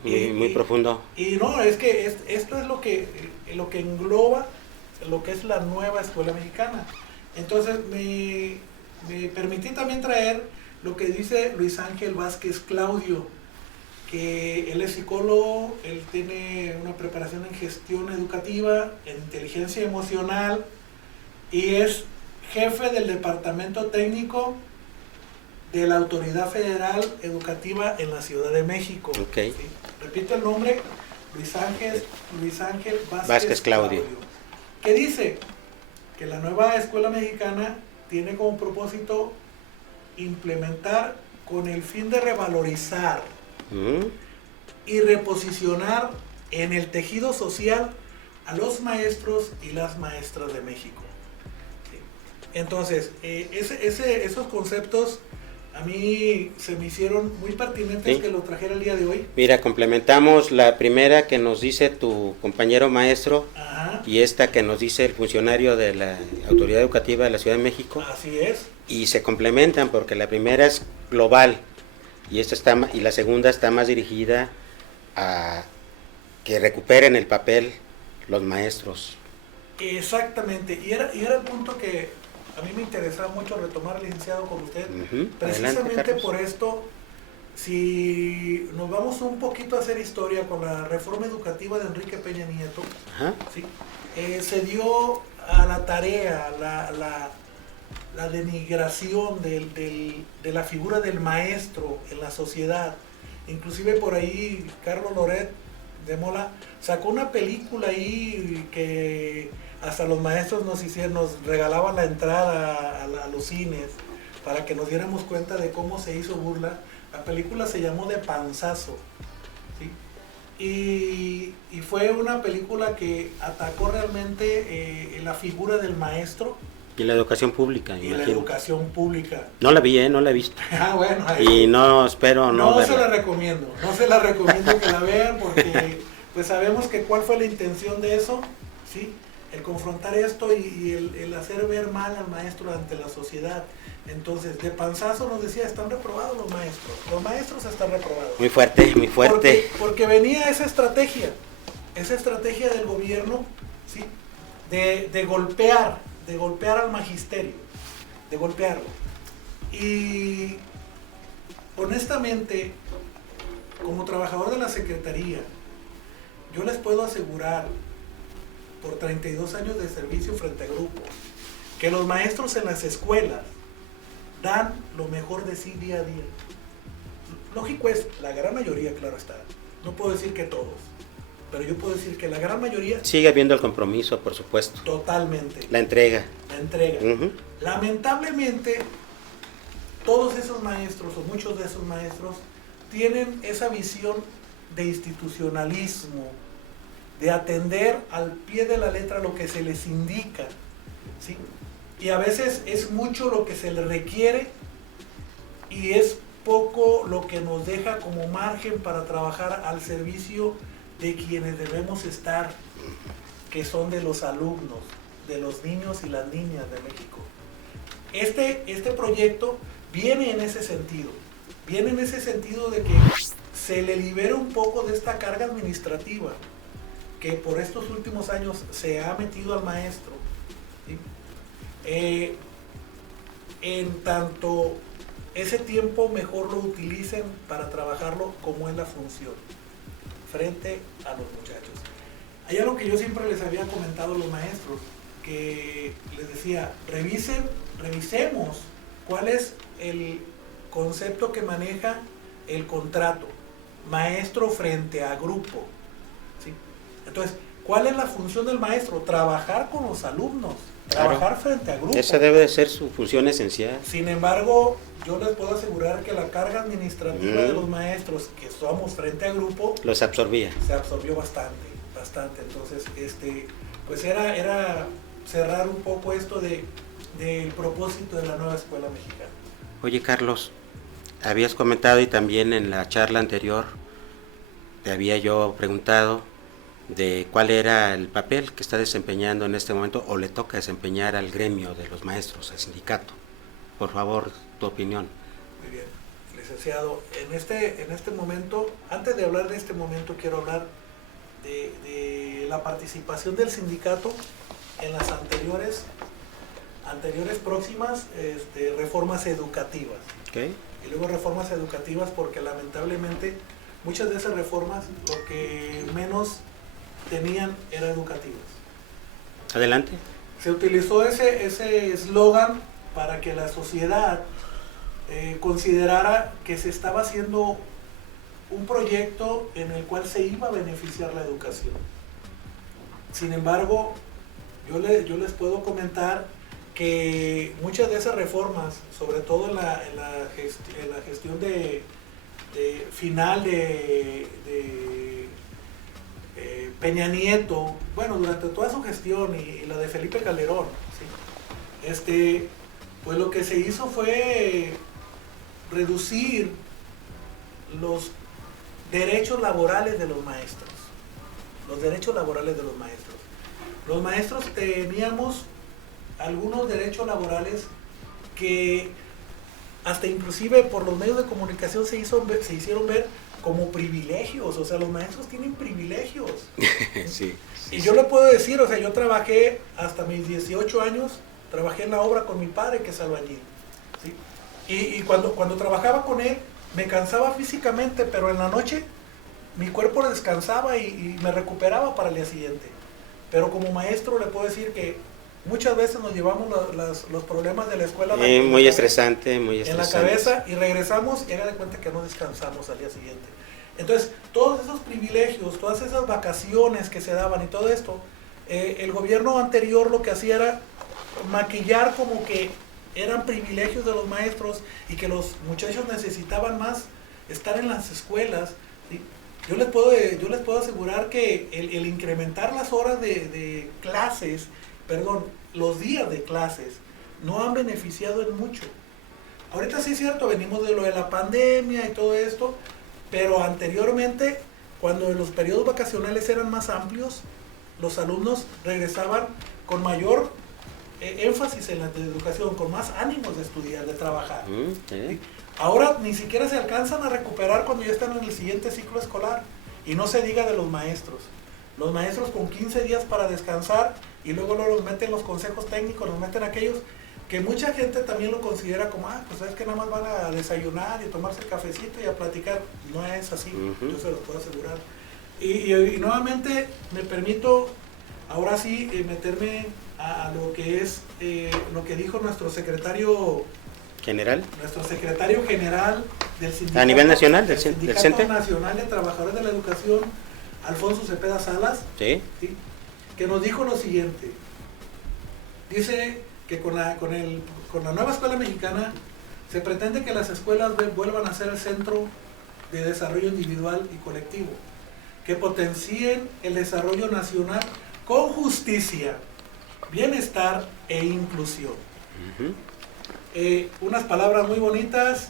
Muy profundo. Y no, es que esto es lo que engloba lo que es la nueva escuela mexicana. Entonces me permití también traer lo que dice Luis Ángel Vázquez Claudio, que él es psicólogo, él tiene una preparación en gestión educativa, en inteligencia emocional, y es jefe del departamento técnico de la Autoridad Federal Educativa en la Ciudad de México. Okay. ¿Sí? Repito el nombre, Luis Ángel Vázquez Claudio. Que dice que la nueva escuela mexicana tiene como propósito implementar con el fin de revalorizar y reposicionar en el tejido social a los maestros y las maestras de México. ¿Sí? Entonces, esos conceptos a mí se me hicieron muy pertinentes, sí, que lo trajera el día de hoy. Mira, complementamos la primera que nos dice tu compañero maestro. Ajá. Y esta que nos dice el funcionario de la Autoridad Educativa de la Ciudad de México. Así es. Y se complementan porque la primera es global y y la segunda está más dirigida a que recuperen el papel los maestros. Exactamente, y era el punto que a mí me interesaba mucho retomar, licenciado, con usted. Precisamente adelante, por esto, si nos vamos un poquito a hacer historia con la reforma educativa de Enrique Peña Nieto, ¿sí? Se dio a la tarea, la denigración de la figura del maestro en la sociedad. Inclusive por ahí Carlos Loret de Mola sacó una película ahí que hasta los maestros nos regalaban la entrada a los cines para que nos diéramos cuenta de cómo se hizo burla. La película se llamó De Panzazo, ¿sí? Y fue una película que atacó realmente la figura del maestro. Y la educación pública, y la educación pública. No la vi, no la he visto. Bueno, y no espero no verla. Se la recomiendo que la vean, porque pues sabemos que cuál fue la intención de eso, ¿sí? El confrontar esto y el hacer ver mal al maestro ante la sociedad. Entonces, De Panzazo nos decía, están reprobados los maestros están reprobados. Muy fuerte, muy fuerte. Porque venía esa estrategia del gobierno, ¿sí? De golpear al magisterio, de golpearlo. Y honestamente, como trabajador de la Secretaría, yo les puedo asegurar, por 32 años de servicio frente a grupos, que los maestros en las escuelas dan lo mejor de sí día a día. Lógico es, la gran mayoría, claro está. No puedo decir que todos, pero yo puedo decir que la gran mayoría... Sigue habiendo el compromiso, por supuesto. Totalmente. La entrega. Lamentablemente, todos esos maestros, o muchos de esos maestros, tienen esa visión de institucionalismo, de atender al pie de la letra lo que se les indica, ¿sí? Y a veces es mucho lo que se les requiere y es poco lo que nos deja como margen para trabajar al servicio de quienes debemos estar, que son de los alumnos, de los niños y las niñas de México. Este proyecto viene en ese sentido de que se le libera un poco de esta carga administrativa que por estos últimos años se ha metido al maestro, ¿sí? En tanto ese tiempo mejor lo utilicen para trabajarlo como es la función frente a los muchachos. Hay algo que yo siempre les había comentado a los maestros, que les decía, revisemos cuál es el concepto que maneja el contrato maestro frente a grupo, ¿sí? Entonces, ¿cuál es la función del maestro? Trabajar con los alumnos, trabajar frente a grupo. Esa debe de ser su función esencial. Sin embargo, yo les puedo asegurar que la carga administrativa de los maestros que somos frente a grupo los absorbía. Se absorbió bastante. Entonces, pues era cerrar un poco esto del propósito de la nueva escuela mexicana. Oye, Carlos, habías comentado y también en la charla anterior te había yo preguntado de cuál era el papel que está desempeñando en este momento o le toca desempeñar al gremio de los maestros, al sindicato. Por favor, tu opinión. Muy bien, licenciado. En este momento, antes de hablar de este momento, quiero hablar de la participación del sindicato en las anteriores próximas reformas educativas. Okay. Y luego reformas educativas porque lamentablemente muchas de esas reformas lo que menos tenían eran educativas. Adelante. Se utilizó ese eslogan para que la sociedad considerara que se estaba haciendo un proyecto en el cual se iba a beneficiar la educación. Sin embargo, yo les puedo comentar que muchas de esas reformas, sobre todo en la gestión de final de Peña Nieto, bueno, durante toda su gestión y la de Felipe Calderón, ¿sí? Pues lo que se hizo fue reducir los derechos laborales de los maestros. Los derechos laborales de los maestros. Los maestros teníamos algunos derechos laborales que hasta inclusive por los medios de comunicación se hicieron ver como privilegios. O sea, los maestros tienen privilegios. Sí, Y yo le puedo decir, o sea, yo trabajé hasta mis 18 años, trabajé en la obra con mi padre, que es albañil, ¿sí? Y cuando trabajaba con él, me cansaba físicamente, pero en la noche mi cuerpo descansaba y me recuperaba para el día siguiente. Pero como maestro le puedo decir que muchas veces nos llevamos los problemas de la escuela muy estresante, muy en la estresante. cabeza y regresamos y haga de cuenta que no descansamos al día siguiente. Entonces, todos esos privilegios, todas esas vacaciones que se daban y todo esto, el gobierno anterior lo que hacía era maquillar como que eran privilegios de los maestros y que los muchachos necesitaban más estar en las escuelas, ¿sí? Yo les puedo asegurar que el incrementar las horas de clases, los días de clases, no han beneficiado en mucho. Ahorita sí es cierto, venimos de lo de la pandemia y todo esto, pero anteriormente, cuando los periodos vacacionales eran más amplios, los alumnos regresaban con mayor énfasis en la educación, con más ánimos de estudiar, de trabajar. ¿Sí? Ahora ni siquiera se alcanzan a recuperar cuando ya están en el siguiente ciclo escolar. Y no se diga de los maestros. Los maestros con 15 días para descansar y luego los meten los consejos técnicos, los meten aquellos que mucha gente también lo considera como, pues es que nada más van a desayunar y tomarse el cafecito y a platicar. No es así, yo se los puedo asegurar. Y nuevamente me permito, ahora sí, meterme a lo que es, lo que dijo nuestro secretario general. Nuestro secretario general del sindicato. A nivel nacional, del Sindicato CENTE. Nacional de Trabajadores de la Educación, Alfonso Cepeda Salas, Sí. ¿sí? Que nos dijo lo siguiente. Dice que con la nueva escuela mexicana se pretende que las escuelas vuelvan a ser el centro de desarrollo individual y colectivo, que potencien el desarrollo nacional con justicia, bienestar e inclusión. Unas palabras muy bonitas.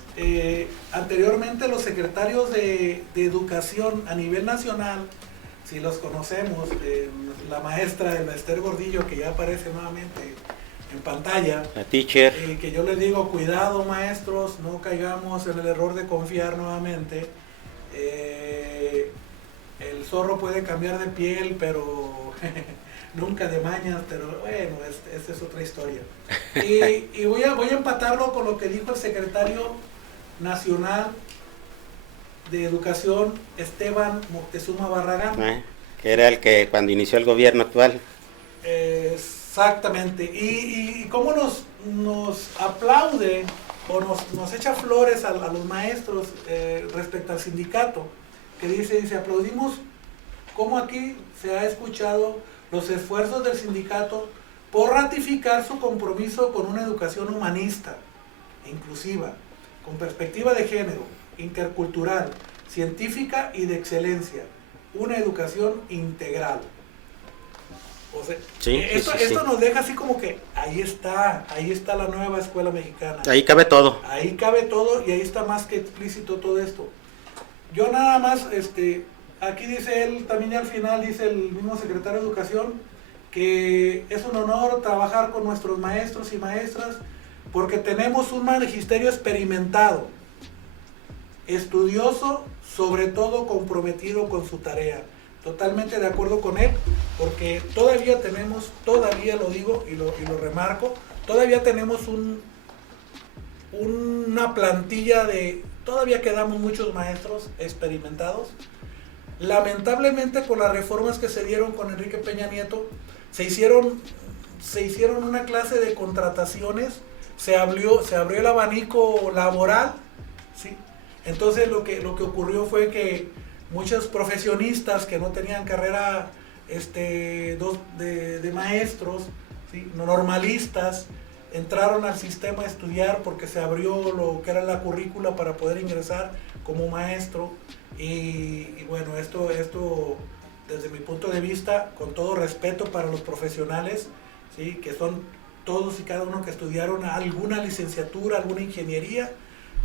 Anteriormente los secretarios de educación a nivel nacional, si los conocemos, la maestra Esther Gordillo, que ya aparece nuevamente en pantalla, La teacher. que yo les digo, cuidado maestros, no caigamos en el error de confiar nuevamente. El zorro puede cambiar de piel, pero nunca de mañas, pero bueno, esta es otra historia. Y voy a empatarlo con lo que dijo el secretario nacional de Educación, Esteban Moctezuma Barragán. Que era el que cuando inició el gobierno actual. Exactamente. Y cómo nos aplaude o nos echa flores a los maestros respecto al sindicato, que dice, aplaudimos cómo aquí se ha escuchado los esfuerzos del sindicato por ratificar su compromiso con una educación humanista, inclusiva, con perspectiva de género, intercultural, científica y de excelencia, una educación integral. O sea, esto nos deja así como que ahí está la nueva escuela mexicana. Ahí cabe todo. Ahí cabe todo y ahí está más que explícito todo esto. Yo nada más, aquí dice él, también al final dice el mismo secretario de Educación, que es un honor trabajar con nuestros maestros y maestras porque tenemos un magisterio experimentado, estudioso, sobre todo comprometido con su tarea. Totalmente de acuerdo con él, porque todavía lo digo y lo remarco, todavía tenemos una plantilla todavía quedamos muchos maestros experimentados. Lamentablemente con las reformas que se dieron con Enrique Peña Nieto, se hicieron una clase de contrataciones, se abrió el abanico laboral, ¿sí? Entonces lo que ocurrió fue que muchos profesionistas que no tenían carrera dos de maestros, ¿sí? Normalistas, entraron al sistema a estudiar porque se abrió lo que era la currícula para poder ingresar como maestro. Y bueno, esto desde mi punto de vista, con todo respeto para los profesionales, ¿sí? Que son todos y cada uno que estudiaron alguna licenciatura, alguna ingeniería,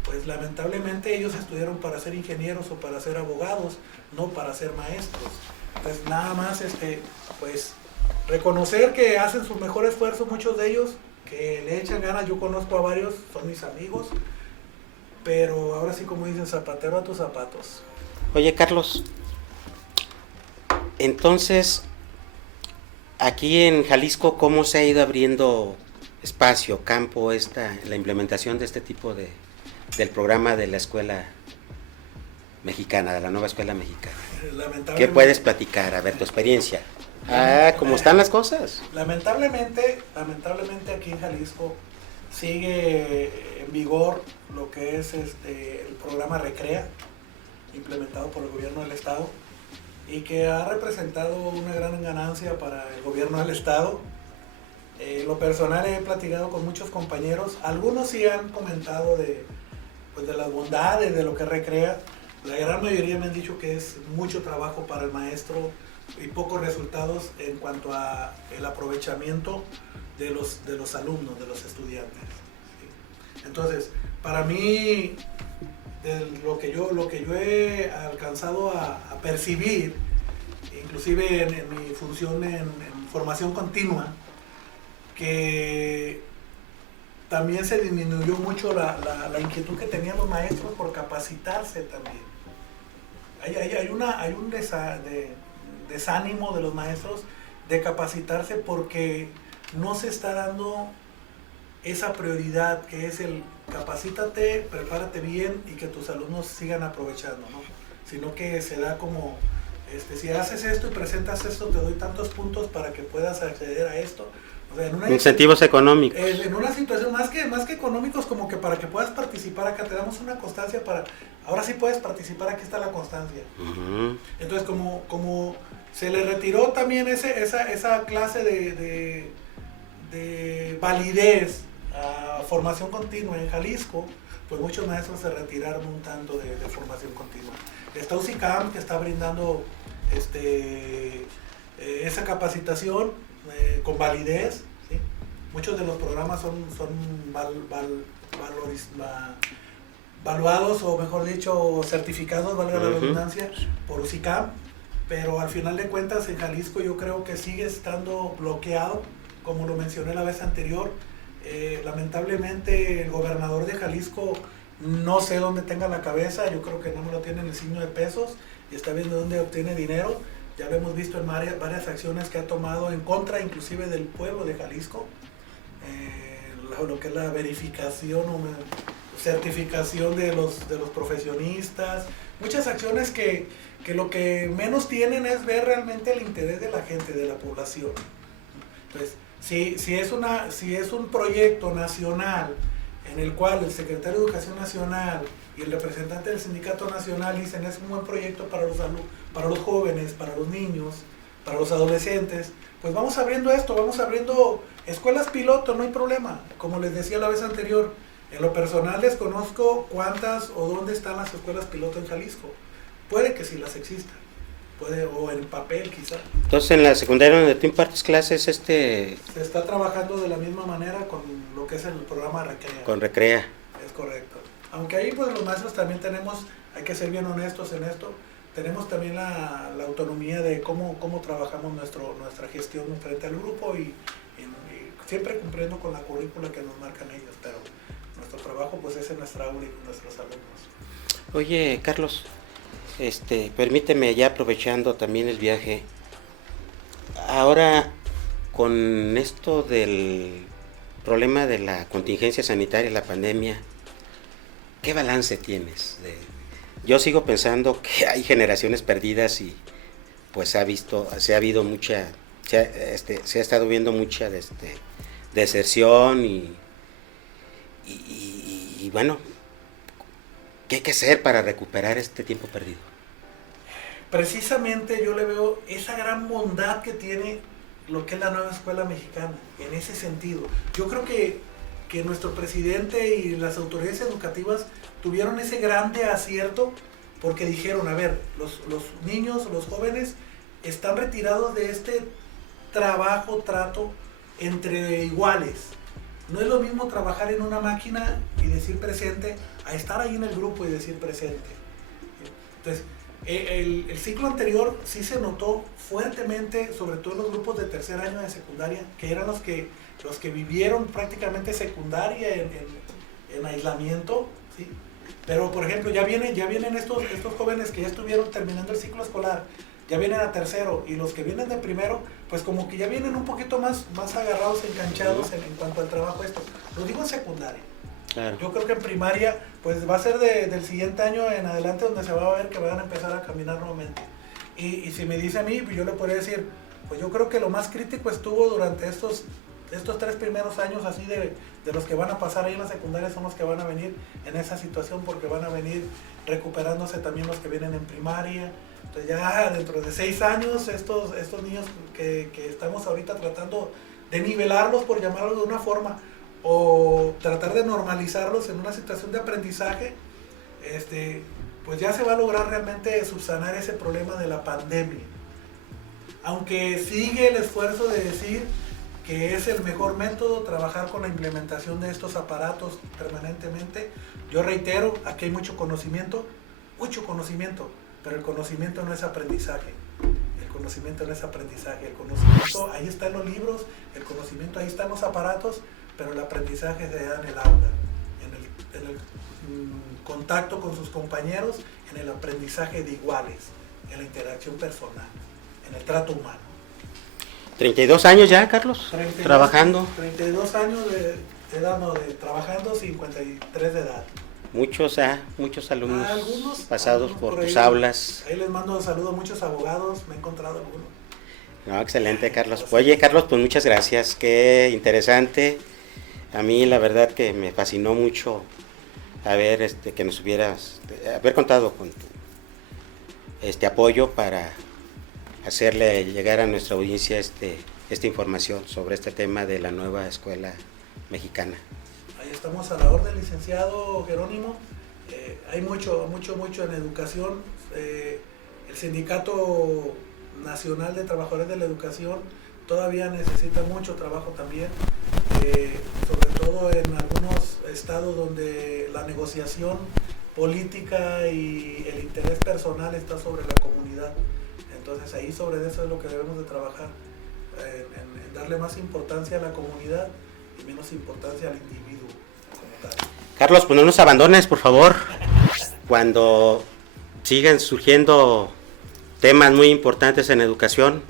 pues lamentablemente ellos estudiaron para ser ingenieros o para ser abogados, no para ser maestros. Entonces nada más pues reconocer que hacen su mejor esfuerzo muchos de ellos, que le echan ganas. Yo conozco a varios, son mis amigos, pero ahora sí, como dicen, zapatero a tus zapatos. Oye, Carlos, entonces, aquí en Jalisco, ¿cómo se ha ido abriendo espacio, campo, la implementación de este tipo del programa de la escuela mexicana, de la nueva escuela mexicana? ¿Qué puedes platicar? A ver, tu experiencia. ¿Cómo están las cosas? Lamentablemente aquí en Jalisco sigue en vigor lo que es el programa Recrea, implementado por el gobierno del estado, y que ha representado una gran ganancia para el gobierno del estado. Lo personal, he platicado con muchos compañeros, algunos sí han comentado de las bondades de lo que Recrea. La gran mayoría me han dicho que es mucho trabajo para el maestro y pocos resultados en cuanto a el aprovechamiento de los alumnos, de los estudiantes, ¿sí? Entonces, para mí, lo que yo he alcanzado a percibir, inclusive en mi función en formación continua, que también se disminuyó mucho la inquietud que tenían los maestros por capacitarse también. Hay un desánimo de los maestros de capacitarse porque no se está dando esa prioridad que es el capacítate, prepárate bien y que tus alumnos sigan aprovechando, ¿no? Sino que se da como, si haces esto y presentas esto, te doy tantos puntos para que puedas acceder a esto. O sea, incentivos económicos. En una situación más que económicos, como que para que puedas participar acá, te damos una constancia ahora sí puedes participar, aquí está la constancia. Uh-huh. Entonces, como se le retiró también esa clase de validez a formación continua en Jalisco, pues muchos maestros se retiraron un tanto de formación continua. Está UCICAM, que está brindando esa capacitación con validez, ¿sí? Muchos de los programas son valuados, o mejor dicho, certificados, valga la redundancia, por UCICAM, pero al final de cuentas en Jalisco yo creo que sigue estando bloqueado, como lo mencioné la vez anterior. Lamentablemente el gobernador de Jalisco no sé dónde tenga la cabeza, yo creo que no me lo tiene en el signo de pesos y está viendo dónde obtiene dinero. Ya lo hemos visto en varias acciones que ha tomado en contra inclusive del pueblo de Jalisco, lo que es la verificación o certificación de los profesionistas, muchas acciones que lo que menos tienen es ver realmente el interés de la gente, de la población. Entonces, si es un proyecto nacional en el cual el secretario de Educación Nacional y el representante del Sindicato Nacional dicen es un buen proyecto para los jóvenes, para los niños, para los adolescentes, pues vamos abriendo esto, vamos abriendo escuelas piloto, no hay problema. Como les decía la vez anterior, en lo personal desconozco cuántas o dónde están las escuelas piloto en Jalisco. Puede que sí las existan, o en papel quizá. Entonces en la secundaria donde tú impartes clases, se está trabajando de la misma manera con lo que es el programa Recrea. Con Recrea. Es correcto. Aunque ahí pues los maestros también hay que ser bien honestos en esto, tenemos también la autonomía de cómo trabajamos nuestra gestión frente al grupo y siempre cumpliendo con la currícula que nos marcan ellos, pero nuestro trabajo pues es en nuestra aula y con nuestros alumnos. Oye, Carlos, permíteme, ya aprovechando también el viaje, ahora con esto del problema de la contingencia sanitaria, la pandemia, ¿qué balance tienes? Yo sigo pensando que hay generaciones perdidas y pues se ha estado viendo mucha deserción y bueno, ¿qué hay que hacer para recuperar este tiempo perdido? precisamente yo le veo esa gran bondad que tiene lo que es la nueva escuela mexicana, en ese sentido. Yo creo que nuestro presidente y las autoridades educativas tuvieron ese grande acierto porque dijeron, a ver, los niños, los jóvenes están retirados de este trato entre iguales. No es lo mismo trabajar en una máquina y decir presente a estar ahí en el grupo y decir presente. Entonces, el ciclo anterior sí se notó fuertemente, sobre todo en los grupos de tercer año de secundaria, que eran los que vivieron prácticamente secundaria en aislamiento, ¿sí? Pero por ejemplo ya vienen estos jóvenes que ya estuvieron terminando el ciclo escolar, ya vienen a tercero, y los que vienen de primero, pues como que ya vienen un poquito más agarrados, enganchados en cuanto al trabajo esto. Lo digo en secundaria. Claro. Yo creo que en primaria, pues va a ser del siguiente año en adelante donde se va a ver que van a empezar a caminar nuevamente. Y si me dice a mí, pues yo le podría decir, pues yo creo que lo más crítico estuvo durante estos 3 primeros años, así de los que van a pasar ahí en la secundaria, son los que van a venir en esa situación, porque van a venir recuperándose también los que vienen en primaria. Entonces ya dentro de 6 años, estos niños que estamos ahorita tratando de nivelarlos, por llamarlo de una forma, o tratar de normalizarlos en una situación de aprendizaje, pues ya se va a lograr realmente subsanar ese problema de la pandemia. Aunque sigue el esfuerzo de decir que es el mejor método trabajar con la implementación de estos aparatos permanentemente. Yo reitero, aquí hay mucho conocimiento, pero el conocimiento no es aprendizaje. El conocimiento ahí está en los libros, el conocimiento ahí está en los aparatos, pero el aprendizaje se da en el aula, en el contacto con sus compañeros, en el aprendizaje de iguales, en la interacción personal, en el trato humano. 32 años ya, Carlos, 32, trabajando. 32 años de edad, no, trabajando, 53 de edad. Muchos alumnos pasados por tus ahí, aulas. Ahí les mando un saludo a muchos abogados, me he encontrado algunos. No, excelente, Carlos. Oye, Carlos, pues muchas gracias, qué interesante. A mí la verdad que me fascinó mucho haber que nos haber contado con tu apoyo para hacerle llegar a nuestra audiencia esta información sobre este tema de la nueva escuela mexicana. Ahí estamos a la orden, licenciado Jerónimo. Hay mucho en educación. El Sindicato Nacional de Trabajadores de la Educación todavía necesita mucho trabajo también, sobre todo en algunos estados donde la negociación política y el interés personal está sobre la comunidad. Entonces ahí sobre eso es lo que debemos de trabajar, en darle más importancia a la comunidad y menos importancia al individuo como tal. Carlos, pues no nos abandones, por favor. Cuando sigan surgiendo temas muy importantes en educación,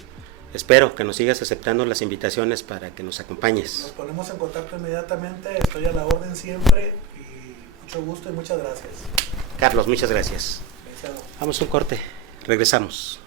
espero que nos sigas aceptando las invitaciones para que nos acompañes. Nos ponemos en contacto inmediatamente, estoy a la orden siempre y mucho gusto y muchas gracias. Carlos, muchas gracias. Licenciado. Vamos a un corte, regresamos.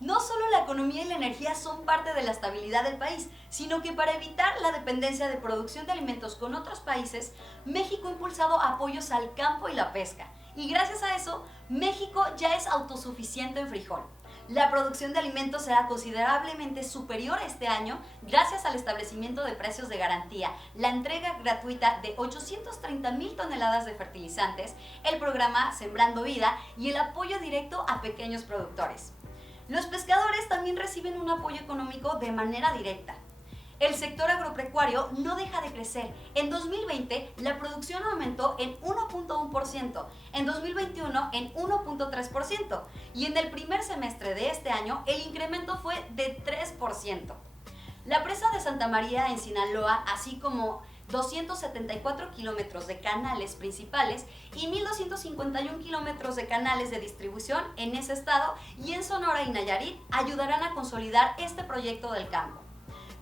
No solo la economía y la energía son parte de la estabilidad del país, sino que para evitar la dependencia de producción de alimentos con otros países, México ha impulsado apoyos al campo y la pesca. Y gracias a eso, México ya es autosuficiente en frijol. La producción de alimentos será considerablemente superior este año gracias al establecimiento de precios de garantía, la entrega gratuita de 830,000 toneladas de fertilizantes, el programa Sembrando Vida y el apoyo directo a pequeños productores. Los pescadores también reciben un apoyo económico de manera directa. El sector agropecuario no deja de crecer. En 2020, la producción aumentó en 1.1%, en 2021 en 1.3% y en el primer semestre de este año el incremento fue de 3%. La presa de Santa María en Sinaloa, así como 274 kilómetros de canales principales y 1,251 kilómetros de canales de distribución en ese estado y en Sonora y Nayarit ayudarán a consolidar este proyecto del campo.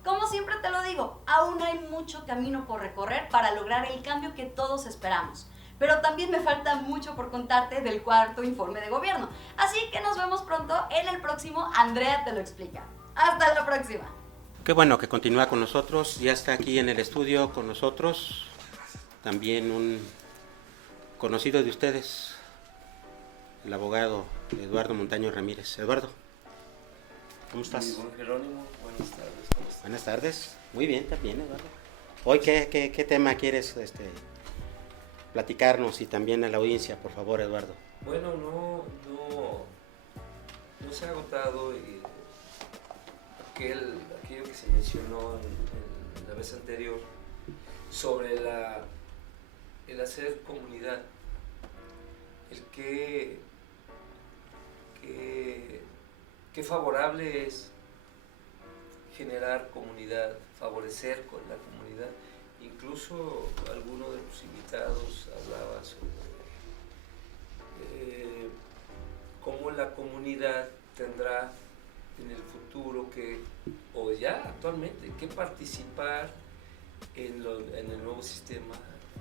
Como siempre te lo digo, aún hay mucho camino por recorrer para lograr el cambio que todos esperamos. Pero también me falta mucho por contarte del cuarto informe de gobierno. Así que nos vemos pronto en el próximo Andrea te lo explica. ¡Hasta la próxima! Qué bueno que continúa con nosotros, ya está aquí en el estudio con nosotros, también un conocido de ustedes, el abogado Eduardo Montaño Ramírez. Eduardo, ¿cómo estás? Muy buen Jerónimo, buenas tardes, ¿cómo estás? Buenas tardes, muy bien también, Eduardo. Hoy, ¿qué tema quieres platicarnos y también a la audiencia, por favor, Eduardo? Bueno, no se ha agotado aquello que se mencionó en la vez anterior sobre el hacer comunidad, el qué favorable es generar comunidad, favorecer con la comunidad. Incluso alguno de los invitados hablaba sobre cómo la comunidad tendrá en el futuro o ya actualmente, que participar en el nuevo sistema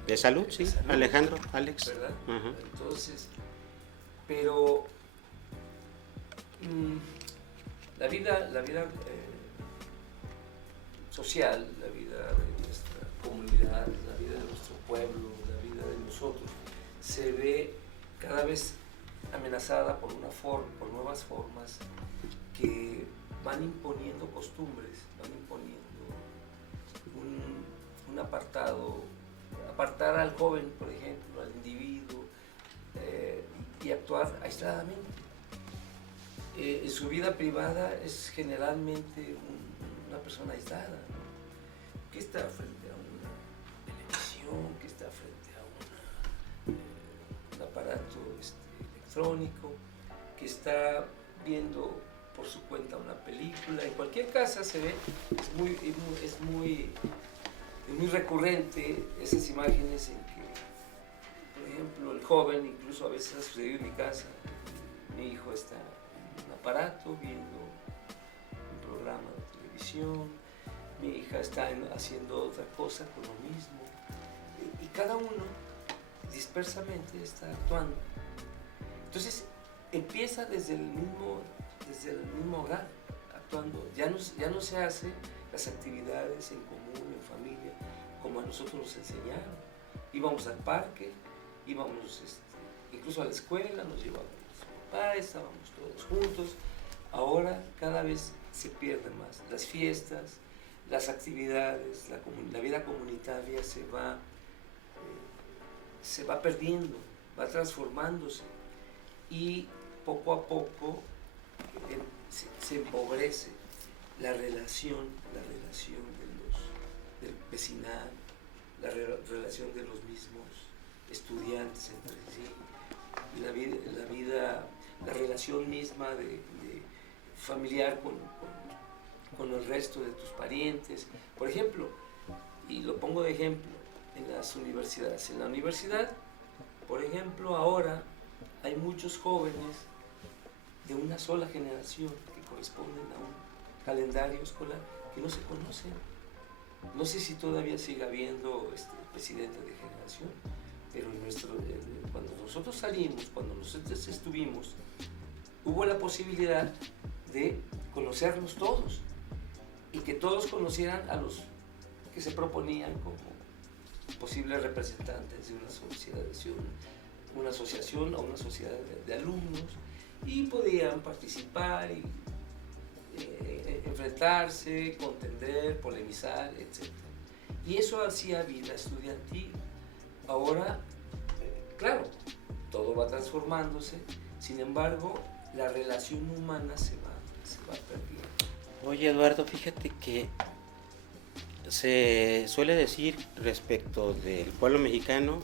de salud, sí, salud, Alejandro, Alex. ¿Verdad? Uh-huh. Entonces, pero la vida social, la vida de nuestra comunidad, la vida de nuestro pueblo, la vida de nosotros, se ve cada vez amenazada por nuevas formas que van imponiendo costumbres, van imponiendo un apartar al joven, por ejemplo, al individuo, y actuar aisladamente. En su vida privada es generalmente una persona aislada, ¿no? Que está frente a una televisión, que está frente a un aparato electrónico, que está viendo por su cuenta una película. En cualquier casa se ve, es muy recurrente esas imágenes en que, por ejemplo, el joven, incluso a veces ha sucedido en mi casa, mi hijo está en un aparato viendo un programa de televisión, mi hija está haciendo otra cosa con lo mismo, y cada uno dispersamente está actuando. Entonces empieza desde el mismo hogar, actuando. Ya no se hacen las actividades en común, en familia, como a nosotros nos enseñaron. Íbamos al parque, íbamos incluso a la escuela, nos llevábamos los papás, estábamos todos juntos. Ahora cada vez se pierde más. Las fiestas, las actividades, la vida comunitaria se va perdiendo, va transformándose, y poco a poco se empobrece la relación del vecinal, la relación de los mismos estudiantes entre sí, la relación misma de familiar con el resto de tus parientes. Por ejemplo, y lo pongo de ejemplo, en las universidades. En la universidad, por ejemplo, ahora hay muchos jóvenes de una sola generación que corresponden a un calendario escolar que no se conocen. No sé si todavía sigue habiendo presidente de generación, pero cuando nosotros salimos, cuando nosotros estuvimos, hubo la posibilidad de conocernos todos y que todos conocieran a los que se proponían como posibles representantes de una sociedad, una asociación o una sociedad de alumnos, y podían participar y enfrentarse, contender, polemizar, etc. Y eso hacía vida estudiantil. Ahora, claro, todo va transformándose, sin embargo, la relación humana se va perdiendo. Oye, Eduardo, fíjate que se suele decir respecto del pueblo mexicano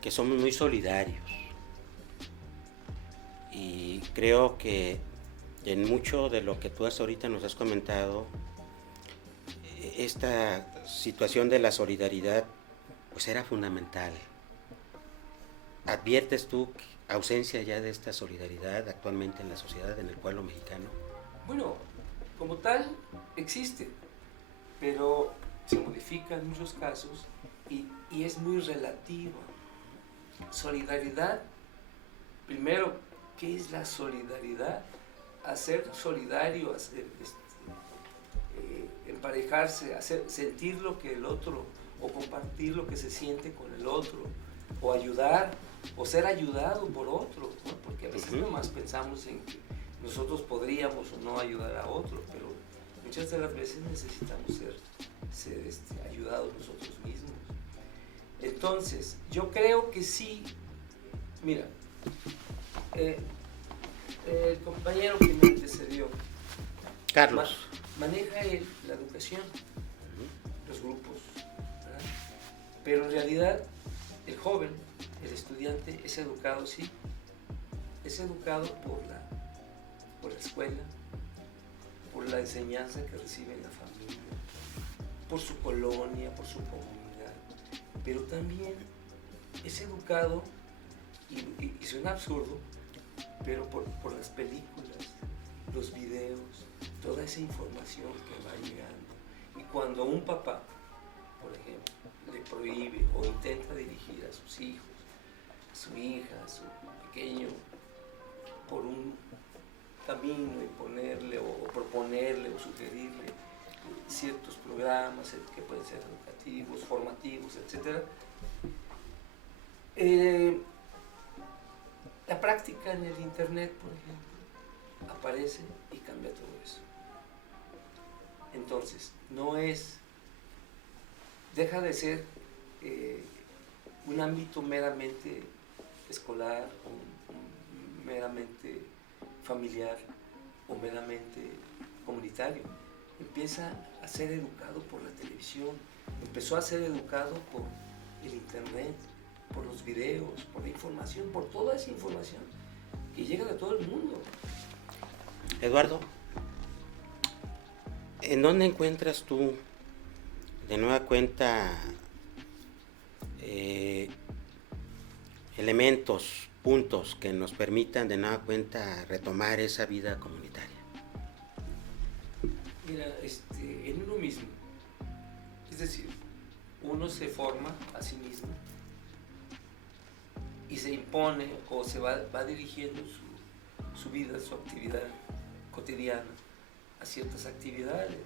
que somos muy solidarios, y creo que en mucho de lo que tú ahorita nos has comentado, esta situación de la solidaridad pues era fundamental. ¿Adviertes tú ausencia ya de esta solidaridad actualmente en la sociedad, en el pueblo mexicano? Bueno, como tal existe, pero se modifica en muchos casos y es muy relativa. Solidaridad, primero, ¿qué es la solidaridad? Hacer solidario, emparejarse, sentir lo que el otro, o compartir lo que se siente con el otro, o ayudar, o ser ayudado por otro, ¿no? Porque porque a veces nomás pensamos en que nosotros podríamos o no ayudar a otros, pero muchas de las veces necesitamos ser ayudados nosotros mismos. Entonces, yo creo que sí, mira, el compañero que me antecedió, Carlos. maneja la educación, los grupos, ¿verdad? Pero en realidad el joven, el estudiante, es educado, sí, es educado por la escuela, por la enseñanza que recibe en la familia, por su colonia, por su comunidad, pero también es educado, y suena absurdo, pero por las películas, los videos, toda esa información que va llegando. Y cuando un papá, por ejemplo, le prohíbe o intenta dirigir a sus hijos, a su hija, a su pequeño, por un camino, y ponerle o proponerle o sugerirle ciertos programas que pueden ser educativos, formativos, etc. La práctica en el internet, por ejemplo, aparece y cambia todo eso. Entonces, deja de ser un ámbito meramente escolar, o meramente familiar, o meramente comunitario. Empieza a ser educado por la televisión, empezó a ser educado por el internet, por los videos, por la información, por toda esa información que llega de todo el mundo. Eduardo, ¿en dónde encuentras tú de nueva cuenta elementos, puntos que nos permitan de nueva cuenta retomar esa vida comunitaria? Mira, en uno mismo, es decir, uno se forma a sí mismo y se impone o se va dirigiendo su vida, su actividad cotidiana a ciertas actividades.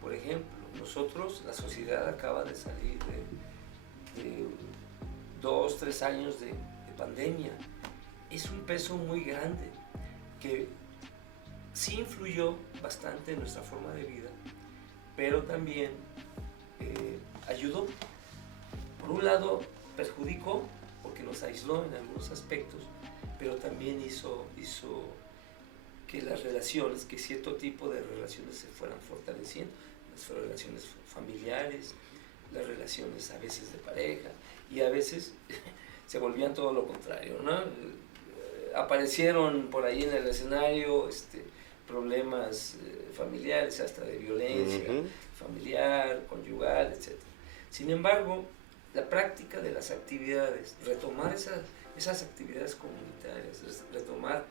Por ejemplo, nosotros, la sociedad acaba de salir de 2, 3 años de pandemia. Es un peso muy grande que sí influyó bastante en nuestra forma de vida, pero también ayudó. Por un lado, perjudicó porque nos aisló en algunos aspectos, pero también hizo que las relaciones, que cierto tipo de relaciones se fueran fortaleciendo, las relaciones familiares, las relaciones a veces de pareja, y a veces se volvían todo lo contrario, ¿no? Aparecieron por ahí en el escenario problemas familiares, hasta de violencia familiar, conyugal, etc. Sin embargo, la práctica de las actividades, retomar esas actividades comunitarias, retomar,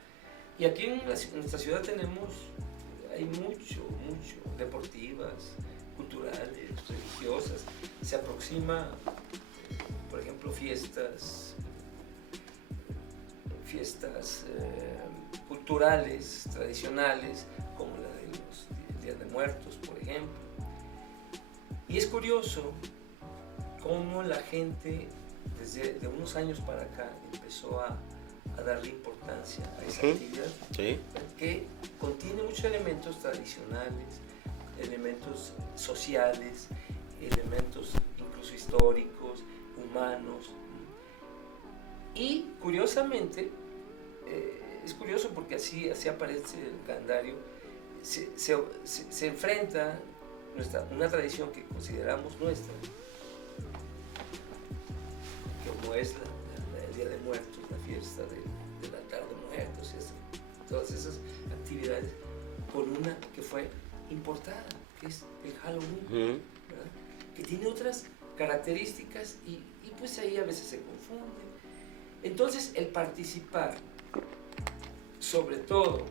y aquí en nuestra ciudad hay mucho, deportivas, culturales, religiosas, se aproxima, por ejemplo, fiestas culturales, tradicionales, como la del Día de Muertos, por ejemplo. Y es curioso cómo la gente desde unos años para acá empezó a darle importancia a esa actividad, que contiene muchos elementos tradicionales, elementos sociales, elementos incluso históricos, humanos. Y curiosamente, es curioso porque así aparece el calendario, se enfrenta una tradición que consideramos nuestra, como es el Día de Muertos, la fiesta del altar de muertos, todas esas actividades, con una que fue importada, que es el Halloween, ¿verdad? Que tiene otras características y pues ahí a veces se confunden. Entonces el participar, sobre todo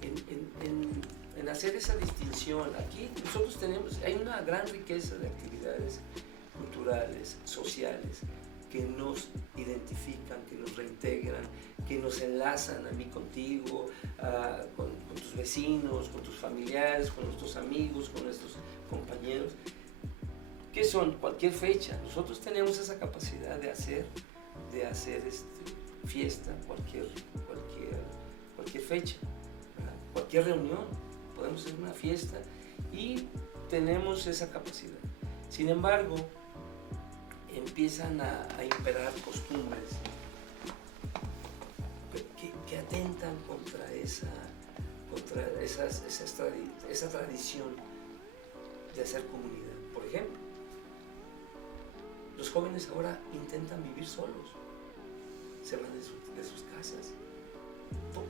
en hacer esa distinción, aquí nosotros hay una gran riqueza de actividades culturales, sociales, que nos identifican, que nos reintegran, que nos enlazan a mí contigo, con tus vecinos, con tus familiares, con nuestros amigos, con nuestros compañeros, que son cualquier fecha. Nosotros tenemos esa capacidad de hacer fiesta cualquier cualquier fecha, ¿verdad? Cualquier reunión, podemos hacer una fiesta y tenemos esa capacidad. Sin embargo, empiezan a imperar costumbres que atentan contra esa tradición de hacer comunidad. Por ejemplo, los jóvenes ahora intentan vivir solos, se van de sus casas,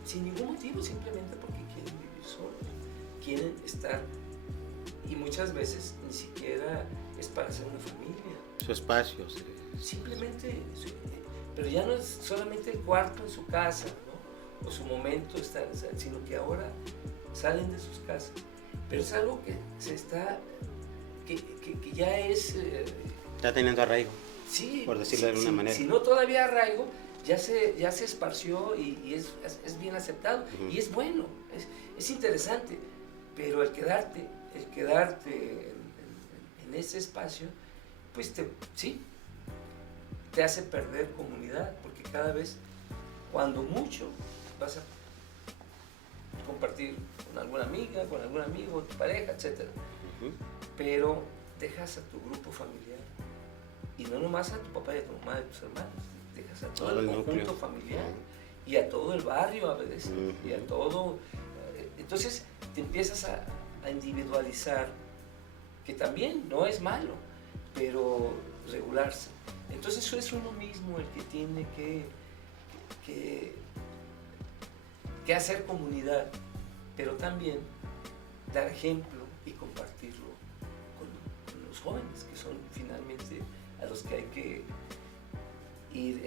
sin ningún motivo, simplemente porque quieren vivir solos, quieren estar, y muchas veces ni siquiera es para hacer una familia. Su espacio. Sí. Simplemente, pero ya no es solamente el cuarto en su casa, ¿no? O su momento, sino que ahora salen de sus casas. Pero es algo que que ya es... Está teniendo arraigo, sí, por decirlo de alguna manera. Si no todavía arraigo, ya se esparció y es bien aceptado. Uh-huh. Y es bueno, es interesante. Pero el quedarte en ese espacio, pues te hace perder comunidad, porque cada vez, cuando mucho, vas a compartir con alguna amiga, con algún amigo, tu pareja, etc. Uh-huh. Pero dejas a tu grupo familiar, y no nomás a tu papá y a tu mamá, a tus hermanos, dejas a todo el conjunto familiar, y a todo el barrio a veces, uh-huh. Y a todo. Entonces te empiezas a individualizar, que también no es malo, pero regularse. Entonces eso es uno mismo el que tiene que hacer comunidad, pero también dar ejemplo y compartirlo con los jóvenes, que son finalmente a los que hay que ir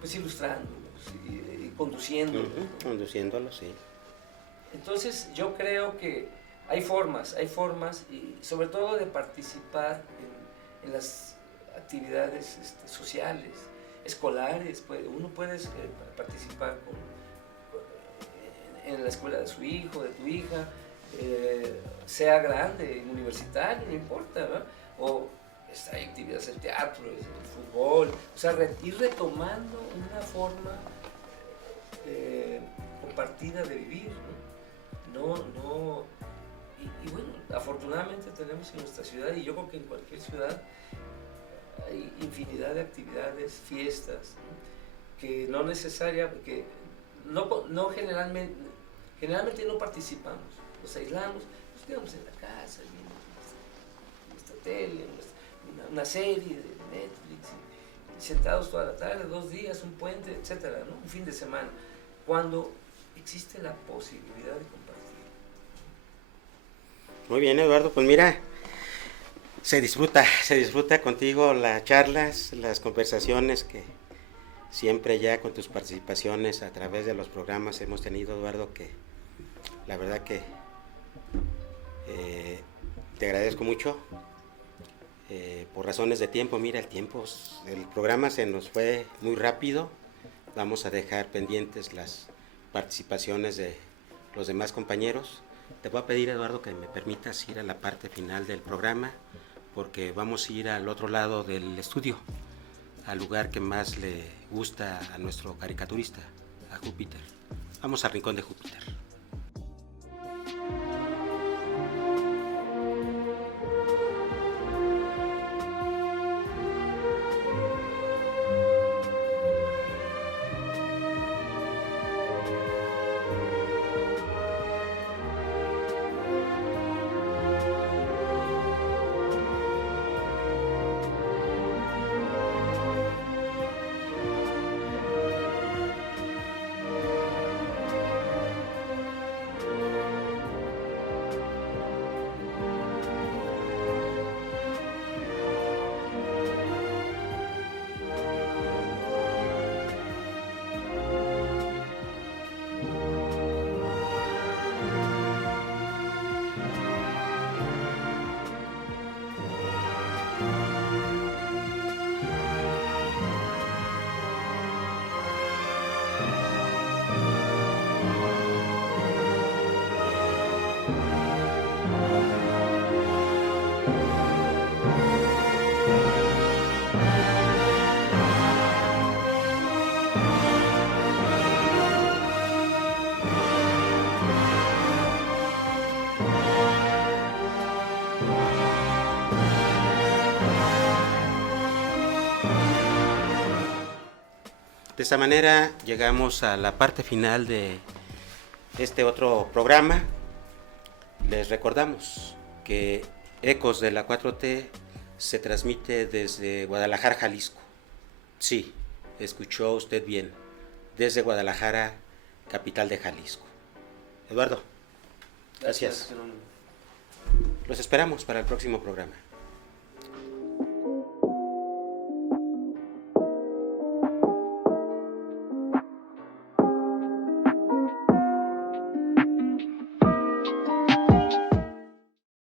pues ilustrándolos y conduciéndolos. Uh-huh. Conduciéndolos, sí. Entonces yo creo que hay formas y sobre todo de participar en las actividades sociales, escolares. Uno puede participar en la escuela de su hijo, de tu hija, sea grande, universitario, no importa, ¿no? O hay actividades del teatro, el fútbol, o sea, ir retomando una forma compartida de vivir, ¿no? Y bueno, afortunadamente tenemos en nuestra ciudad, y yo creo que en cualquier ciudad, hay infinidad de actividades, fiestas, ¿no? Que no que no generalmente no participamos, nos aislamos, nos quedamos en la casa, viendo nuestra tele, una serie de Netflix, y sentados toda la tarde, 2 días, un puente, etcétera, ¿no? Un fin de semana, cuando existe la posibilidad de compartir. Muy bien, Eduardo, pues mira, se disfruta contigo las charlas, las conversaciones que siempre ya con tus participaciones a través de los programas hemos tenido, Eduardo, que la verdad que te agradezco mucho. Por razones de tiempo, mira, el programa se nos fue muy rápido. Vamos a dejar pendientes las participaciones de los demás compañeros. Te voy a pedir, Eduardo, que me permitas ir a la parte final del programa, porque vamos a ir al otro lado del estudio, al lugar que más le gusta a nuestro caricaturista, a Júpiter. Vamos al Rincón de Júpiter. esta manera llegamos a la parte final de este otro programa. Les recordamos que Ecos de la 4T se transmite desde Guadalajara, Jalisco. Sí, escuchó usted bien, desde Guadalajara, capital de Jalisco. Eduardo, gracias. Los esperamos para el próximo programa.